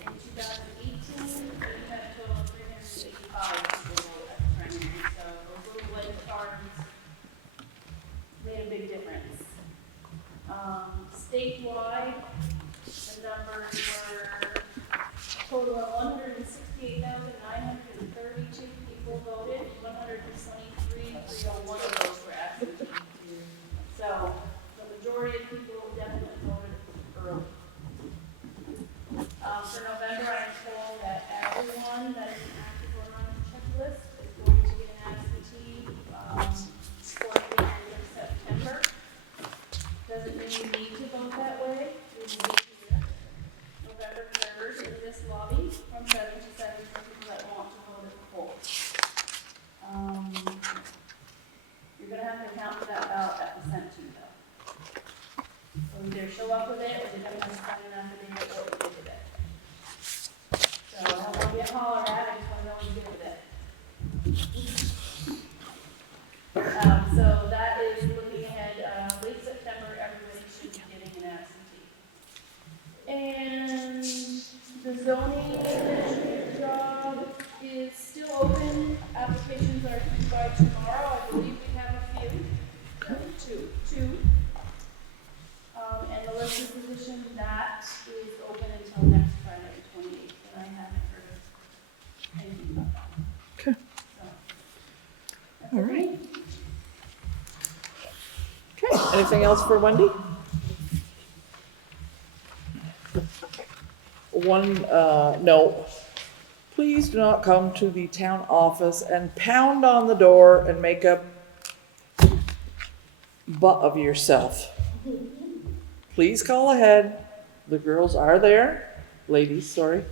in 2018, we had a total of 385 people vote at the primary. So those little white cards made a big difference. Statewide, the numbers were a total of 168,932 people voted, 301 of those were absentee. So the majority of people definitely voted early. For November, I'm told that everyone that is an active voter on the checklist is going to get an absentee for the end of September. Doesn't mean you need to vote that way. You will be here November 3rd in this lobby from 7 to 7 for people that want to vote at the polls. You're gonna have to account for that ballot that was sent to you though. So either show up with it or you're gonna have to sign an affidavit or you did it. So I don't want to get hollered at, I just want to know what you did with it. So that is looking ahead, late September, everybody should be getting an absentee. And the zoning administrator job is still open. Applications are due by tomorrow. I believe we have a few. Two. And the listed position, that is open until next Friday, 28th, and I haven't heard anything about that. Okay. So, that's All it for right. me. Okay, anything else for Wendy? No. Please do not come to the town office and pound on the door and make a butt of yourself. Please call ahead. The girls are there. Ladies, sorry.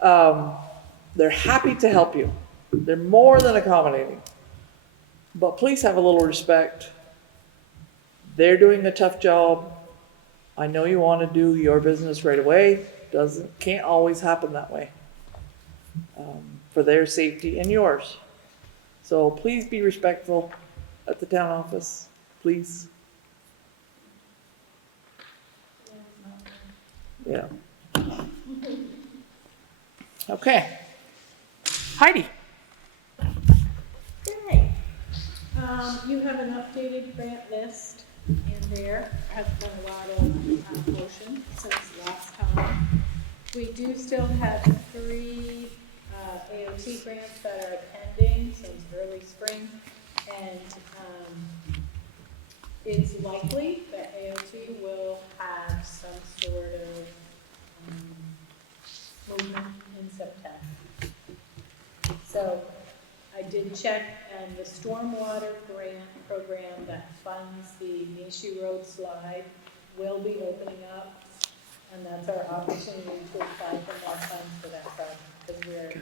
They're happy to help you. They're more than accommodating. But please have a little respect. They're doing a tough job. I know you want to do your business right away. Can't always happen that way. For their safety and yours. So please be respectful at the town office, please. Yeah. Okay. Heidi? Okay. You have an updated grant list in there. Has been a lot of motion since last time. We do still have 3 AOT grants that are pending since early spring. And it's likely that AOT will have some sort of movement in September. So I did check, and the stormwater grant program that funds the Nishi Road slide will be opening up, and that's our opportunity to apply for more funds for that project, because we're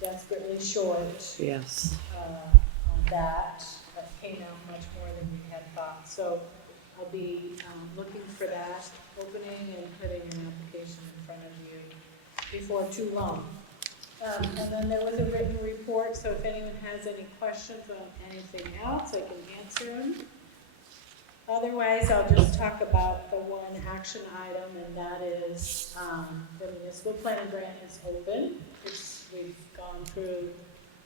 desperately short Yes. on that. That came out much more than we had thought. So I'll be looking for that opening and putting an application in front of you before too long. And then there was a written report, so if anyone has any questions on anything else, I can answer them. Otherwise, I'll just talk about the one action item, and that is the municipal planning grant is open. We've gone through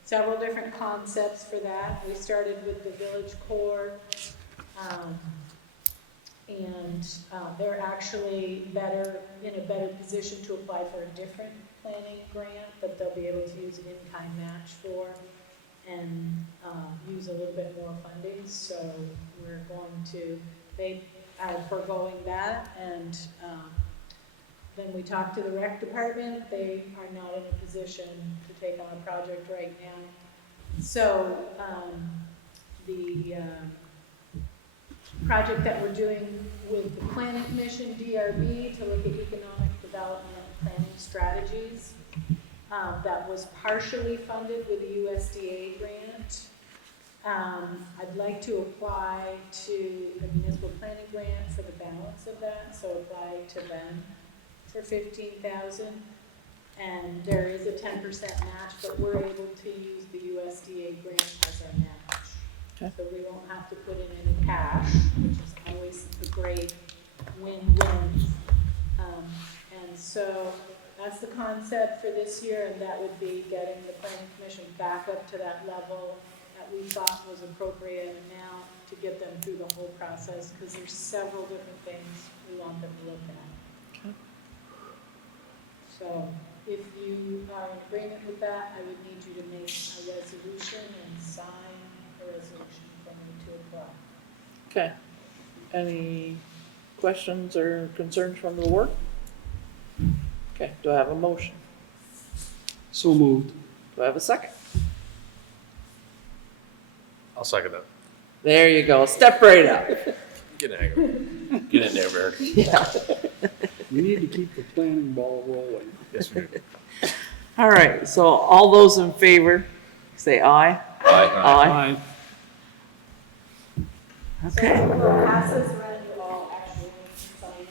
several different concepts for that. We started with the village core, and they're actually in a better position to apply for a different planning grant that they'll be able to use an in-kind match for and use a little bit more funding. So we're going to, they are foregoing that, and then we talked to the rec department. They are not in a position to take on a project right now. So the project that we're doing with the Planning Commission, DRB, to look at economic development planning strategies, that was partially funded with a USDA grant. I'd like to apply to the municipal planning grant for the balance of that, so apply to them for $15,000. And there is a 10% match, but we're able to use the USDA grant as our match. Okay. So we won't have to put in any cash, which is always a great win-win. And so that's the concept for this year, and that would be getting the planning commission back up to that level that we thought was appropriate now to get them through the whole process, because there's several different things we want them to look at. Okay. So if you are in agreement with that, I would need you to make a resolution and sign a resolution for me to apply. Okay. Any questions or concerns from the board? Okay, do I have a motion? So moved. Do I have a second? I'll second that. There you go, step right up. Get in there. Get in there, Bird. Yeah. We need to keep the planning ball rolling. Yes, we do. All right, so all those in favor, say aye. Aye. Aye. Okay. So we'll pass this around, you all actually sign it.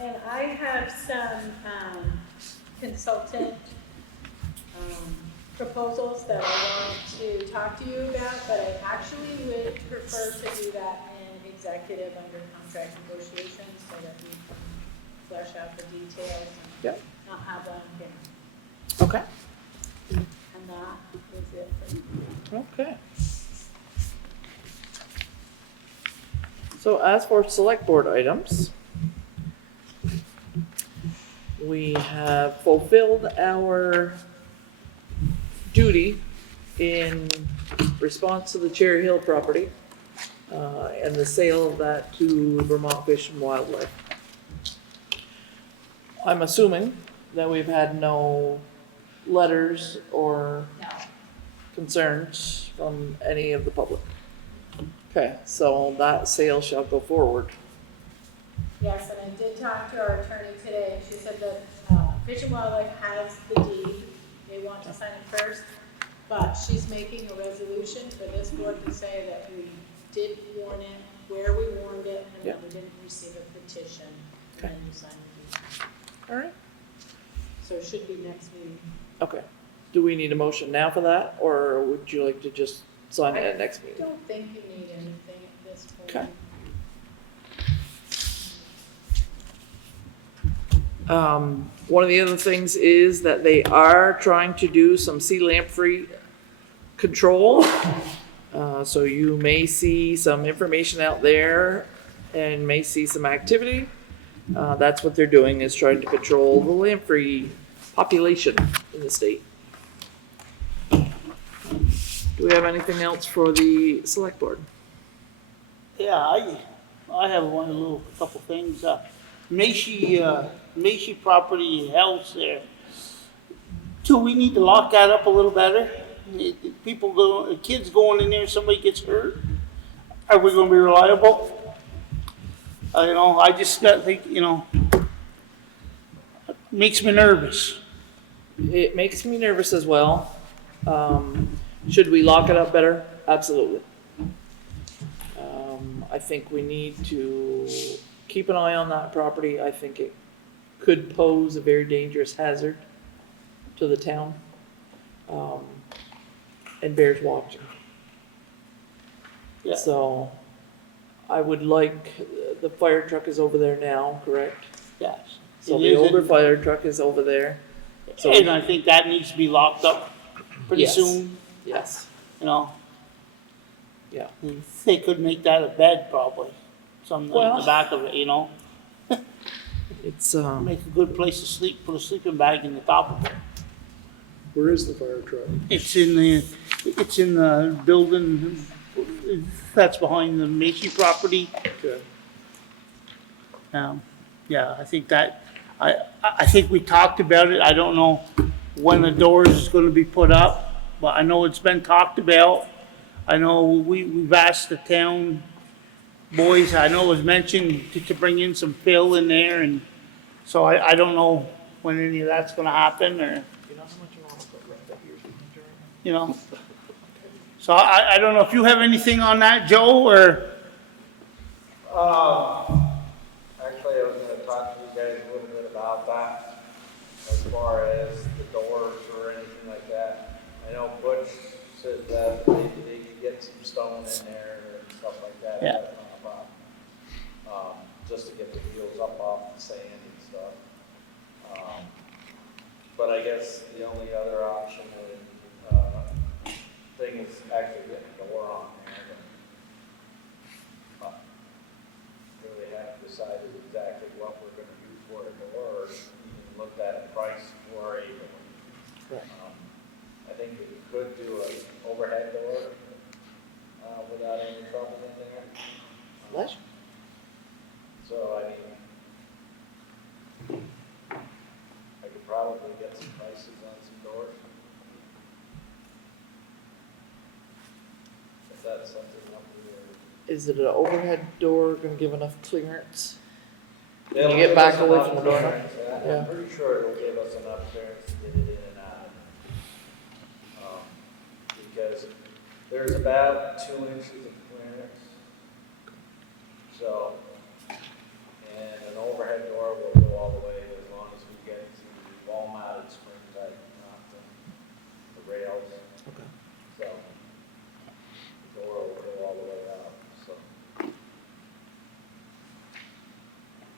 And I have some consultant proposals that I want to talk to you about, but I actually would prefer to do that in executive under contract negotiations so that we can flesh out the details and not have that in here. Okay. And that is it for me. Okay. So as for select board items, we have fulfilled our duty in response to the Cherry Hill property, and the sale of that to Vermont Fish and Wildlife. I'm assuming that we've had no letters or concerns from any of the public. Okay, so that sale shall go forward. Yes, and I did talk to our attorney today, and she said that Fish and Wildlife has the deed. They want to sign it first, but she's making a resolution for this board to say that we did warn it, where we warned it, and that we didn't receive a petition, and then you sign the deed. All right. So it should be next meeting. Okay. Do we need a motion now for that, or would you like to just sign it at next I meeting? don't think you need anything at this point. Okay. One of the other things is that they are trying to do some sea lamp free control. So you may see some information out there and may see some activity. That's what they're doing, is trying to control the lamp free population in the state. Do we have anything else for the select board? Yeah, I have one little couple things. Macy property house there. Do we need to lock that up a little better? People go, kids going in there, somebody gets hurt. Are we gonna be reliable? I just got to think, makes me nervous. It makes me nervous as well. Should we lock it up better? Absolutely. I think we need to keep an eye on that property. I think it could pose a very dangerous hazard to the town. And bears watching. Yeah. So I would like, the fire truck is over there now, correct? Yes. So It the is older in- fire truck is over there. So And I think that needs to be locked up pretty Yes. soon, yes, Yeah. yeah. They could make that a bed probably, something in Well- the back of it, It's, Make a good place to sleep, put a sleeping bag in the top of it. Where is the fire truck? It's in the building that's behind the Macy property. Okay. Yeah, I think I think we talked about it. I don't know when the doors is gonna be put up, but I know it's been talked about. I know we've asked the town boys, I know it was mentioned to bring in some fill in there, and so I don't know when any of that's gonna happen, or, you know how much you want to put right up here? you know. So I don't know if you have anything on that, Joe, or, Actually, I was gonna talk to you guys a little bit about that, as far as the doors or anything like that. I know Butch said that they could get some stone in there and stuff like that. Yeah. That's not a problem. Just to get the wheels up off the sand and stuff. But I guess the only other option thing is actually getting a door on there. But really haven't decided exactly what we're gonna do for a door, or even looked at a price for a door. I think we could do an overhead door, without any trouble in there. What? So, I mean, I could probably get some prices on some doors. If that's something that we Is it an overhead door gonna give enough clearance? were. Can you get back away from the door? Yeah, I'm pretty sure it'll give us enough clearance to get it in and out. Because there's about 2 inches of clearance. So, and an overhead door will go all the way as long as we get the wall mounted spring type, not the rails. Okay. So, the door will go all the way out, so.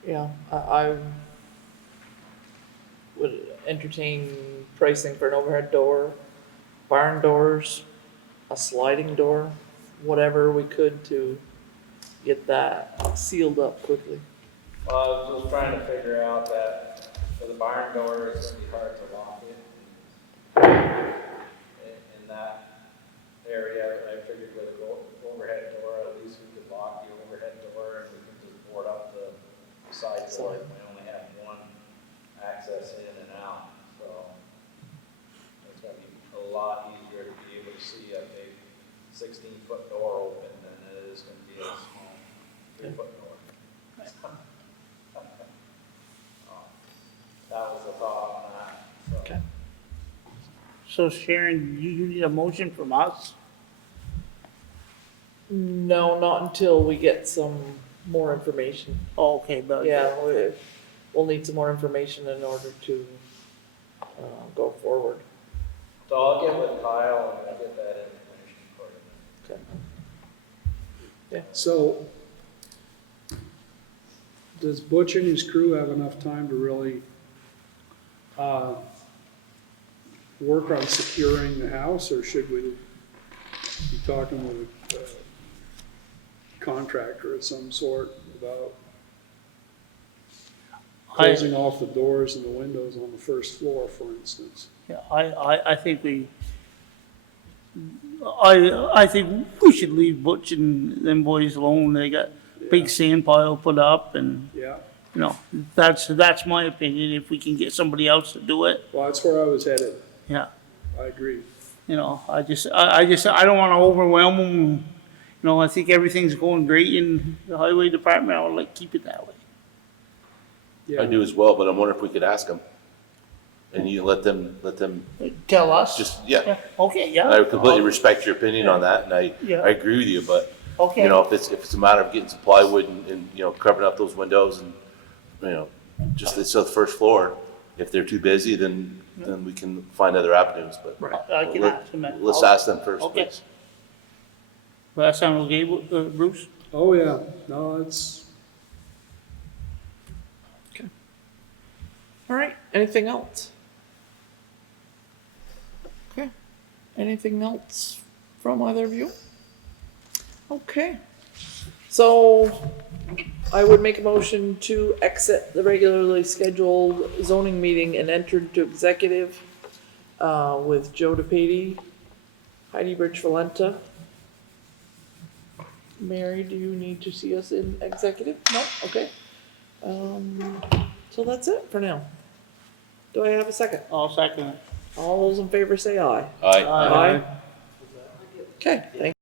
Yeah, I would entertain pricing for an overhead door, barn doors, a sliding door, whatever we could to get that sealed up quickly. Well, I was just trying to figure out that for the barn door, it's gonna be hard to lock it. In that area, I figured with an overhead door, at least we could lock the overhead door and we could just board up the side door. We only have one access in and out, so it's gonna be a lot easier to be able to see a big 16-foot door open than it is gonna be a small 3-foot door. That was the thought on that, so. Okay. so Sharon, you need a motion from us? No, not until we get some more information. Oh, okay, but. Yeah, we'll need some more information in order to go forward. So I'll get with Kyle and I'll get that information for you. Okay. So, does Butch and his crew have enough time to really, work on securing the house, or should we be talking with a contractor of some sort about closing off the doors and the windows on the first floor, for instance? Yeah, I think I think we should leave Butch and them boys alone. They got big sand pile put up, and Yeah, you know, that's my opinion. If we can get somebody else to do it, well, that's where I was headed. yeah. I agree. You know, I don't want to overwhelm them. You know, I think everything's going great in the highway department. I would like to keep it that way. Yeah. I do as well, but I'm wondering if we could ask them. And you let them Tell us. just, yeah. Okay, yeah. I completely respect your opinion on that, and I agree with you, but, Okay. you know, if it's a matter of getting some plywood and, you know, covering up those windows and, you know, just so the first floor, if they're too busy, then we can find other avenues, but. I can ask them that. Let's ask them first, Okay. please. Well, that sound okay, Bruce? Oh, yeah, no, it's, All right, anything else? Okay, anything else from either of you? Okay, so I would make a motion to exit the regularly scheduled zoning meeting and enter into executive with Joe DePatie, Heidi Bridge Valenta. Mary, do you need to see us in executive? No? Okay. So that's it for now. Do I have a second? I'll second it. All those in favor say aye. Aye. Aye. Okay, thank